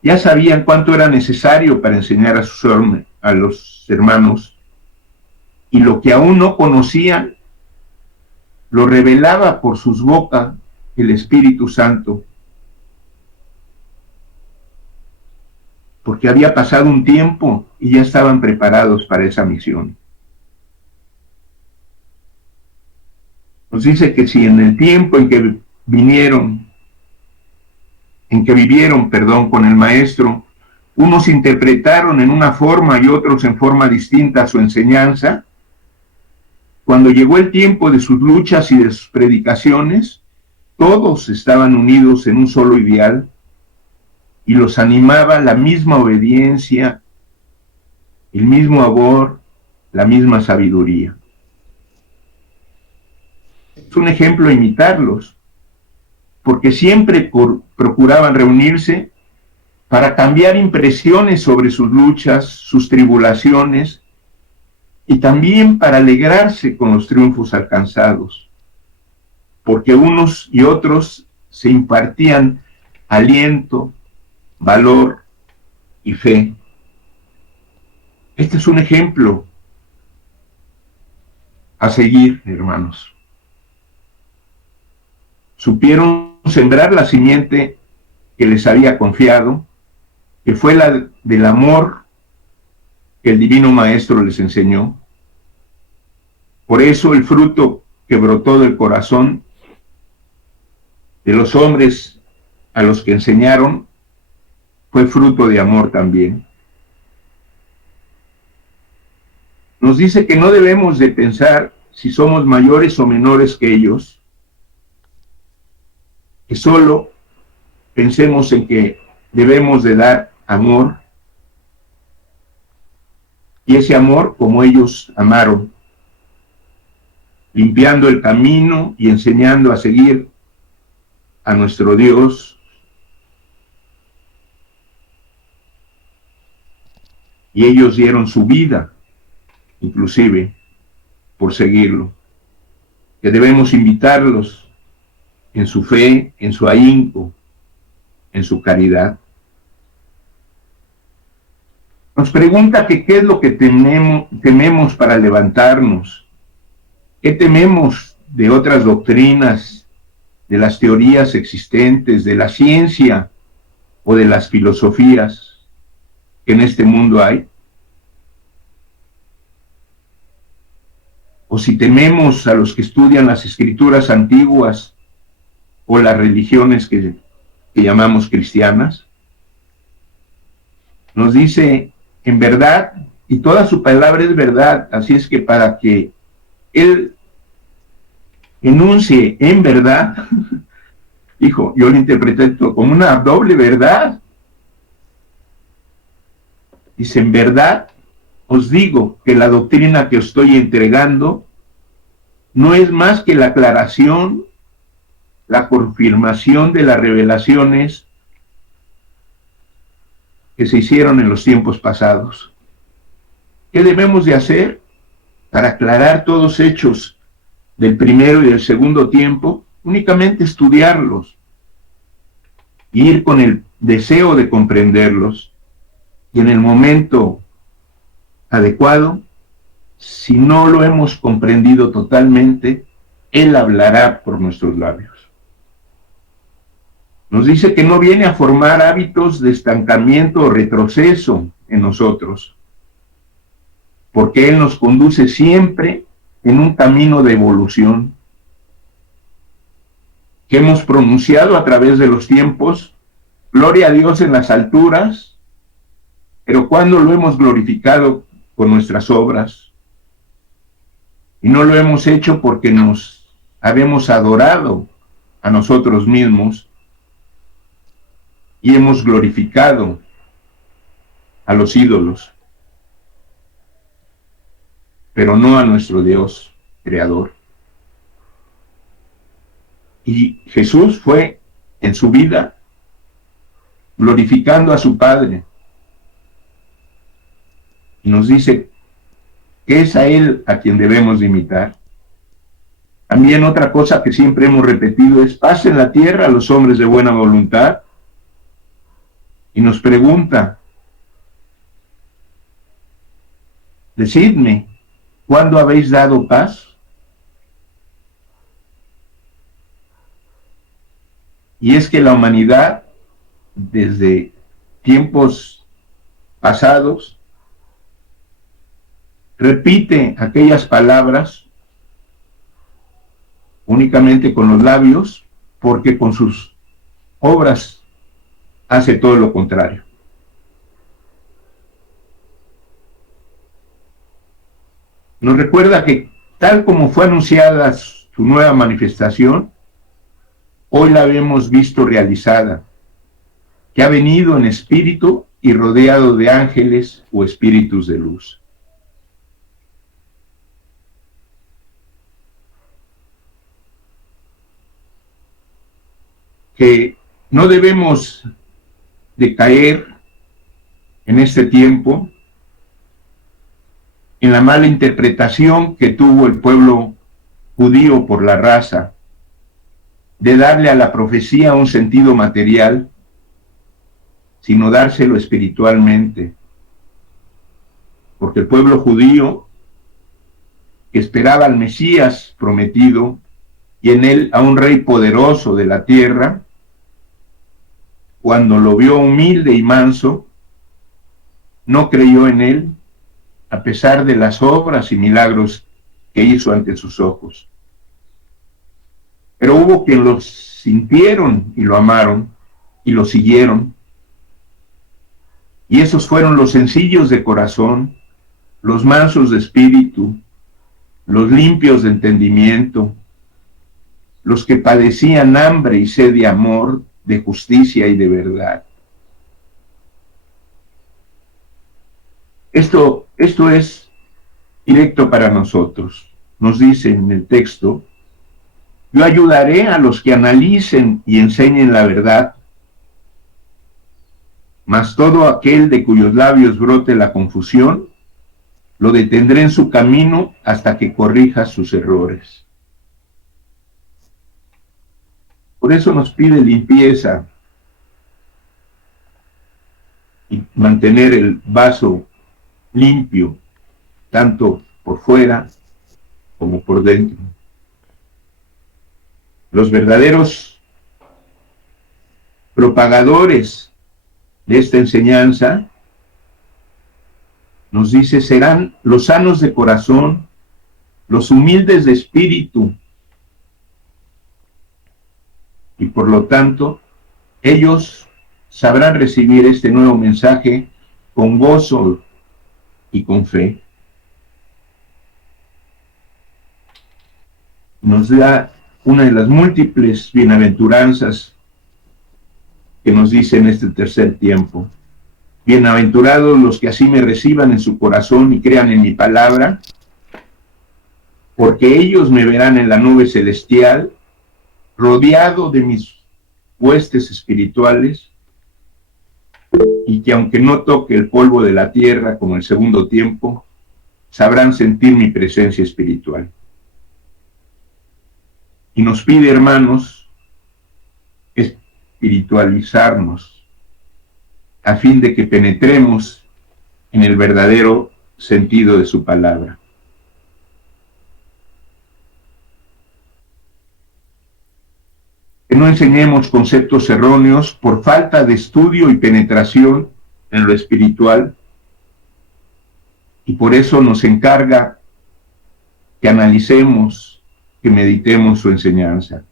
ya sabían cuánto era necesario para enseñar a los hermanos, y lo que aún no conocían, lo revelaba por sus bocas el Espíritu Santo, porque había pasado un tiempo y ya estaban preparados para esa misión. Nos dice que si en el tiempo en que vivieron con el Maestro, unos interpretaron en una forma y otros en forma distinta su enseñanza, cuando llegó el tiempo de sus luchas y de sus predicaciones, todos estaban unidos en un solo ideal y los animaba la misma obediencia, el mismo amor, la misma sabiduría. Es un ejemplo a imitarlos, porque siempre procuraban reunirse para cambiar impresiones sobre sus luchas, sus tribulaciones, y también para alegrarse con los triunfos alcanzados, porque unos y otros se impartían aliento, valor y fe. Este es un ejemplo a seguir, hermanos. Supieron sembrar la simiente que les había confiado, que fue la del amor que el Divino Maestro les enseñó. Por eso el fruto que brotó del corazón de los hombres a los que enseñaron fue fruto de amor también. Nos dice que no debemos de pensar si somos mayores o menores que ellos, que solo pensemos en que debemos de dar amor, y ese amor como ellos amaron, limpiando el camino y enseñando a seguir a nuestro Dios, y ellos dieron su vida, inclusive, por seguirlo, que debemos invitarlos en su fe, en su ahínco, en su caridad. Nos pregunta que qué es lo que tememos para levantarnos, qué tememos de otras doctrinas, de las teorías existentes, de la ciencia o de las filosofías que en este mundo hay. o si tememos a los que estudian las escrituras antiguas o las religiones que llamamos cristianas. Nos dice en verdad, y toda su palabra es verdad, así es que para que Él enuncie en verdad, hijo, yo lo interpreté como una doble verdad. Dice, en verdad os digo que la doctrina que os estoy entregando no es más que la aclaración, la confirmación de las revelaciones que se hicieron en los tiempos pasados. ¿Qué debemos de hacer para aclarar todos hechos del primero y del segundo tiempo? Únicamente estudiarlos, ir con el deseo de comprenderlos, y en el momento adecuado, si no lo hemos comprendido totalmente, Él hablará por nuestros labios. Nos dice que no viene a formar hábitos de estancamiento o retroceso en nosotros, porque Él nos conduce siempre en un camino de evolución que hemos pronunciado a través de los tiempos. Gloria a Dios en las alturas, pero cuando lo hemos glorificado con nuestras obras, y no lo hemos hecho porque nos habemos adorado a nosotros mismos y hemos glorificado a los ídolos, pero no a nuestro Dios creador. Y Jesús fue en su vida glorificando a su Padre, y nos dice que es a Él a quien debemos de imitar. También otra cosa que siempre hemos repetido es: paz en la tierra a los hombres de buena voluntad. Y nos pregunta: decidme, ¿cuándo habéis dado paz? Y es que la humanidad, desde tiempos pasados, repite aquellas palabras únicamente con los labios, porque con sus obras hace todo lo contrario. Nos recuerda que tal como fue anunciada su nueva manifestación, hoy la hemos visto realizada, que ha venido en espíritu y rodeado de ángeles o espíritus de luz. Que no debemos de caer en este tiempo en la mala interpretación que tuvo el pueblo judío por la raza, de darle a la profecía un sentido material, sino dárselo espiritualmente. Porque el pueblo judío, que esperaba al Mesías prometido, y en él a un rey poderoso de la tierra, cuando lo vio humilde y manso, no creyó en él, a pesar de las obras y milagros que hizo ante sus ojos. Pero hubo quien lo sintieron y lo amaron y lo siguieron. Y esos fueron los sencillos de corazón, los mansos de espíritu, los limpios de entendimiento, los que padecían hambre y sed de amor, de justicia y de verdad. Esto es directo para nosotros. Nos dice en el texto: yo ayudaré a los que analicen y enseñen la verdad, mas todo aquel de cuyos labios brote la confusión, lo detendré en su camino hasta que corrija sus errores. Por eso nos pide limpieza y mantener el vaso limpio, tanto por fuera como por dentro. Los verdaderos propagadores de esta enseñanza, nos dice, serán los sanos de corazón, los humildes de espíritu, y por lo tanto, ellos sabrán recibir este nuevo mensaje con gozo y con fe. Nos da una de las múltiples bienaventuranzas que nos dice en este tercer tiempo. Bienaventurados los que así me reciban en su corazón y crean en mi palabra, porque ellos me verán en la nube celestial, rodeado de mis huestes espirituales, y que aunque no toque el polvo de la tierra como el segundo tiempo, sabrán sentir mi presencia espiritual. Y nos pide, hermanos, espiritualizarnos a fin de que penetremos en el verdadero sentido de su palabra. Que no enseñemos conceptos erróneos por falta de estudio y penetración en lo espiritual, y por eso nos encarga que analicemos, que meditemos su enseñanza,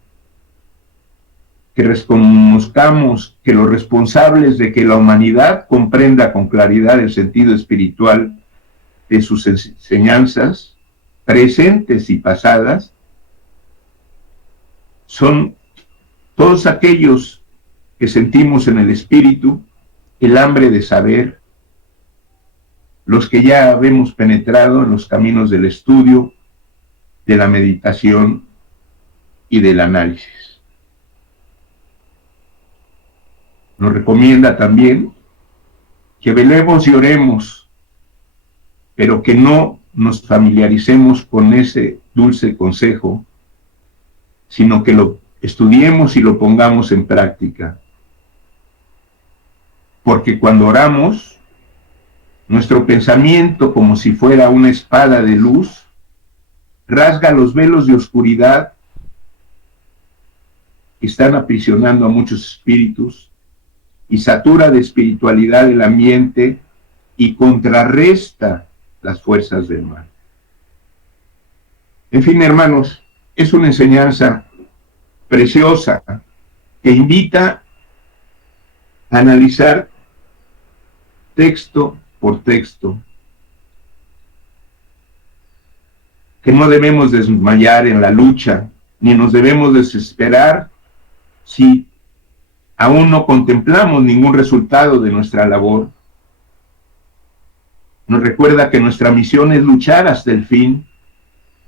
que reconozcamos que los responsables de que la humanidad comprenda con claridad el sentido espiritual de sus enseñanzas, presentes y pasadas, son todos aquellos que sentimos en el espíritu el hambre de saber, los que ya habemos penetrado en los caminos del estudio, de la meditación y del análisis. Nos recomienda también que velemos y oremos, pero que no nos familiaricemos con ese dulce consejo, sino que lo estudiemos y lo pongamos en práctica. Porque cuando oramos, nuestro pensamiento, como si fuera una espada de luz, rasga los velos de oscuridad que están aprisionando a muchos espíritus y satura de espiritualidad el ambiente y contrarresta las fuerzas del mal. En fin, hermanos, es una enseñanza preciosa que invita a analizar texto por texto, que no debemos desmayar en la lucha, ni nos debemos desesperar si aún no contemplamos ningún resultado de nuestra labor. Nos recuerda que nuestra misión es luchar hasta el fin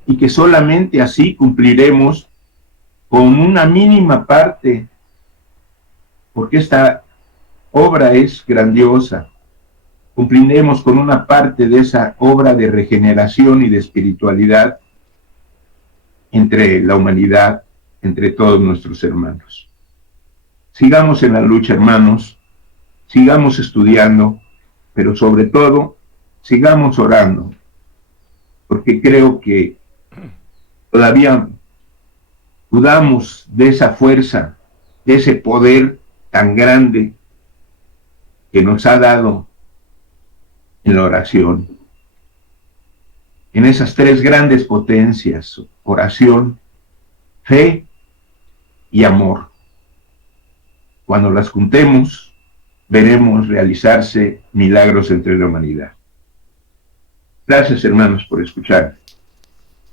y que solamente así cumpliremos con una mínima parte, porque esta obra es grandiosa. Cumpliremos con una parte de esa obra de regeneración y de espiritualidad entre la humanidad, entre todos nuestros hermanos. Sigamos en la lucha, hermanos, sigamos estudiando, pero sobre todo, sigamos orando, porque creo que todavía dudamos de esa fuerza, de ese poder tan grande que nos ha dado en la oración, en esas tres grandes potencias: oración, fe y amor. Cuando las juntemos, veremos realizarse milagros entre la humanidad. Gracias, hermanos, por escuchar.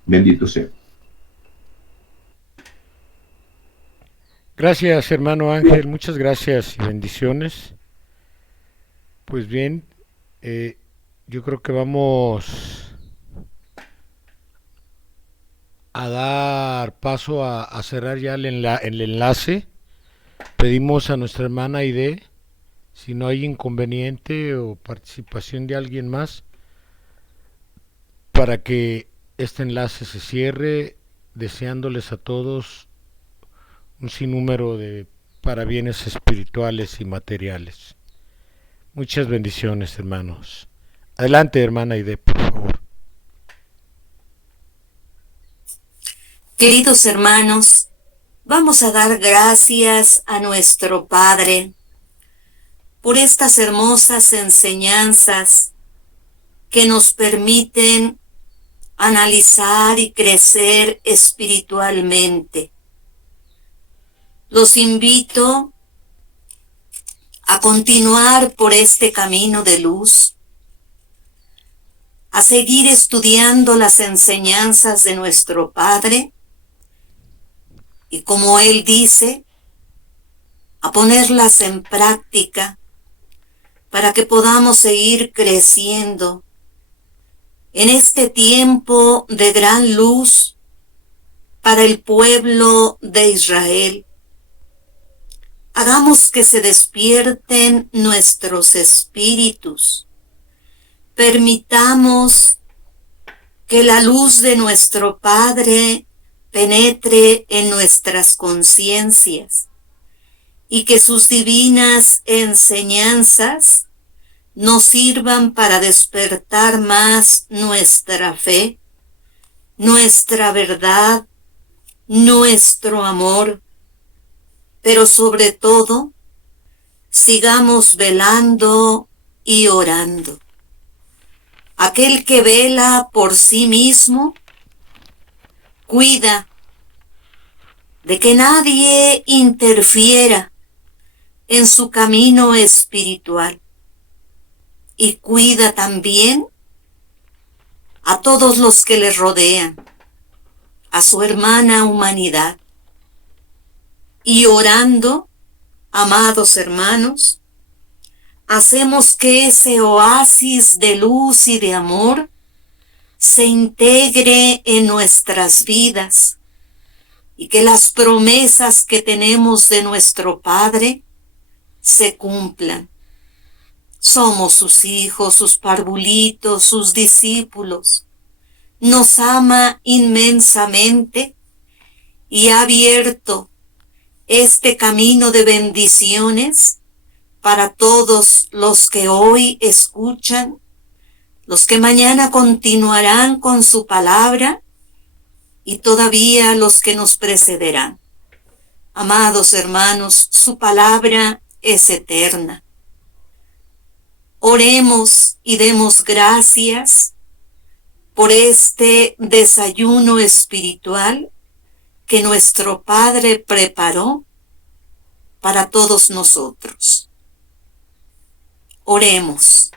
Bendito sea. Gracias, hermano Ángel, muchas gracias y bendiciones. Pues bien, yo creo que vamos a dar paso a cerrar ya el enlace. Pedimos a nuestra hermana Aide, si no hay inconveniente o participación de alguien más, para que este enlace se cierre, deseándoles a todos un sinnúmero de parabienes espirituales y materiales. Muchas bendiciones, hermanos. Adelante, hermana Aide, por favor. Queridos hermanos, vamos a dar gracias a nuestro Padre por estas hermosas enseñanzas que nos permiten analizar y crecer espiritualmente. Los invito a continuar por este camino de luz, a seguir estudiando las enseñanzas de nuestro Padre y, como Él dice, a ponerlas en práctica para que podamos seguir creciendo en este tiempo de gran luz para el pueblo de Israel. Hagamos que se despierten nuestros espíritus. Permitamos que la luz de nuestro Padre penetre en nuestras conciencias y que sus divinas enseñanzas nos sirvan para despertar más nuestra fe, nuestra verdad, nuestro amor, pero sobre todo, sigamos velando y orando. Aquel que vela por sí mismo, cuida de que nadie interfiera en su camino espiritual y cuida también a todos los que le rodean, a su hermana humanidad. Y orando, amados hermanos, hacemos que ese oasis de luz y de amor se integre en nuestras vidas y que las promesas que tenemos de nuestro Padre se cumplan. Somos sus hijos, sus parvulitos, sus discípulos. Nos ama inmensamente y ha abierto este camino de bendiciones para todos los que hoy escuchan, los que mañana continuarán con su palabra y todavía los que nos precederán. Amados hermanos, su palabra es eterna. Oremos y demos gracias por este desayuno espiritual que nuestro Padre preparó para todos nosotros. Oremos.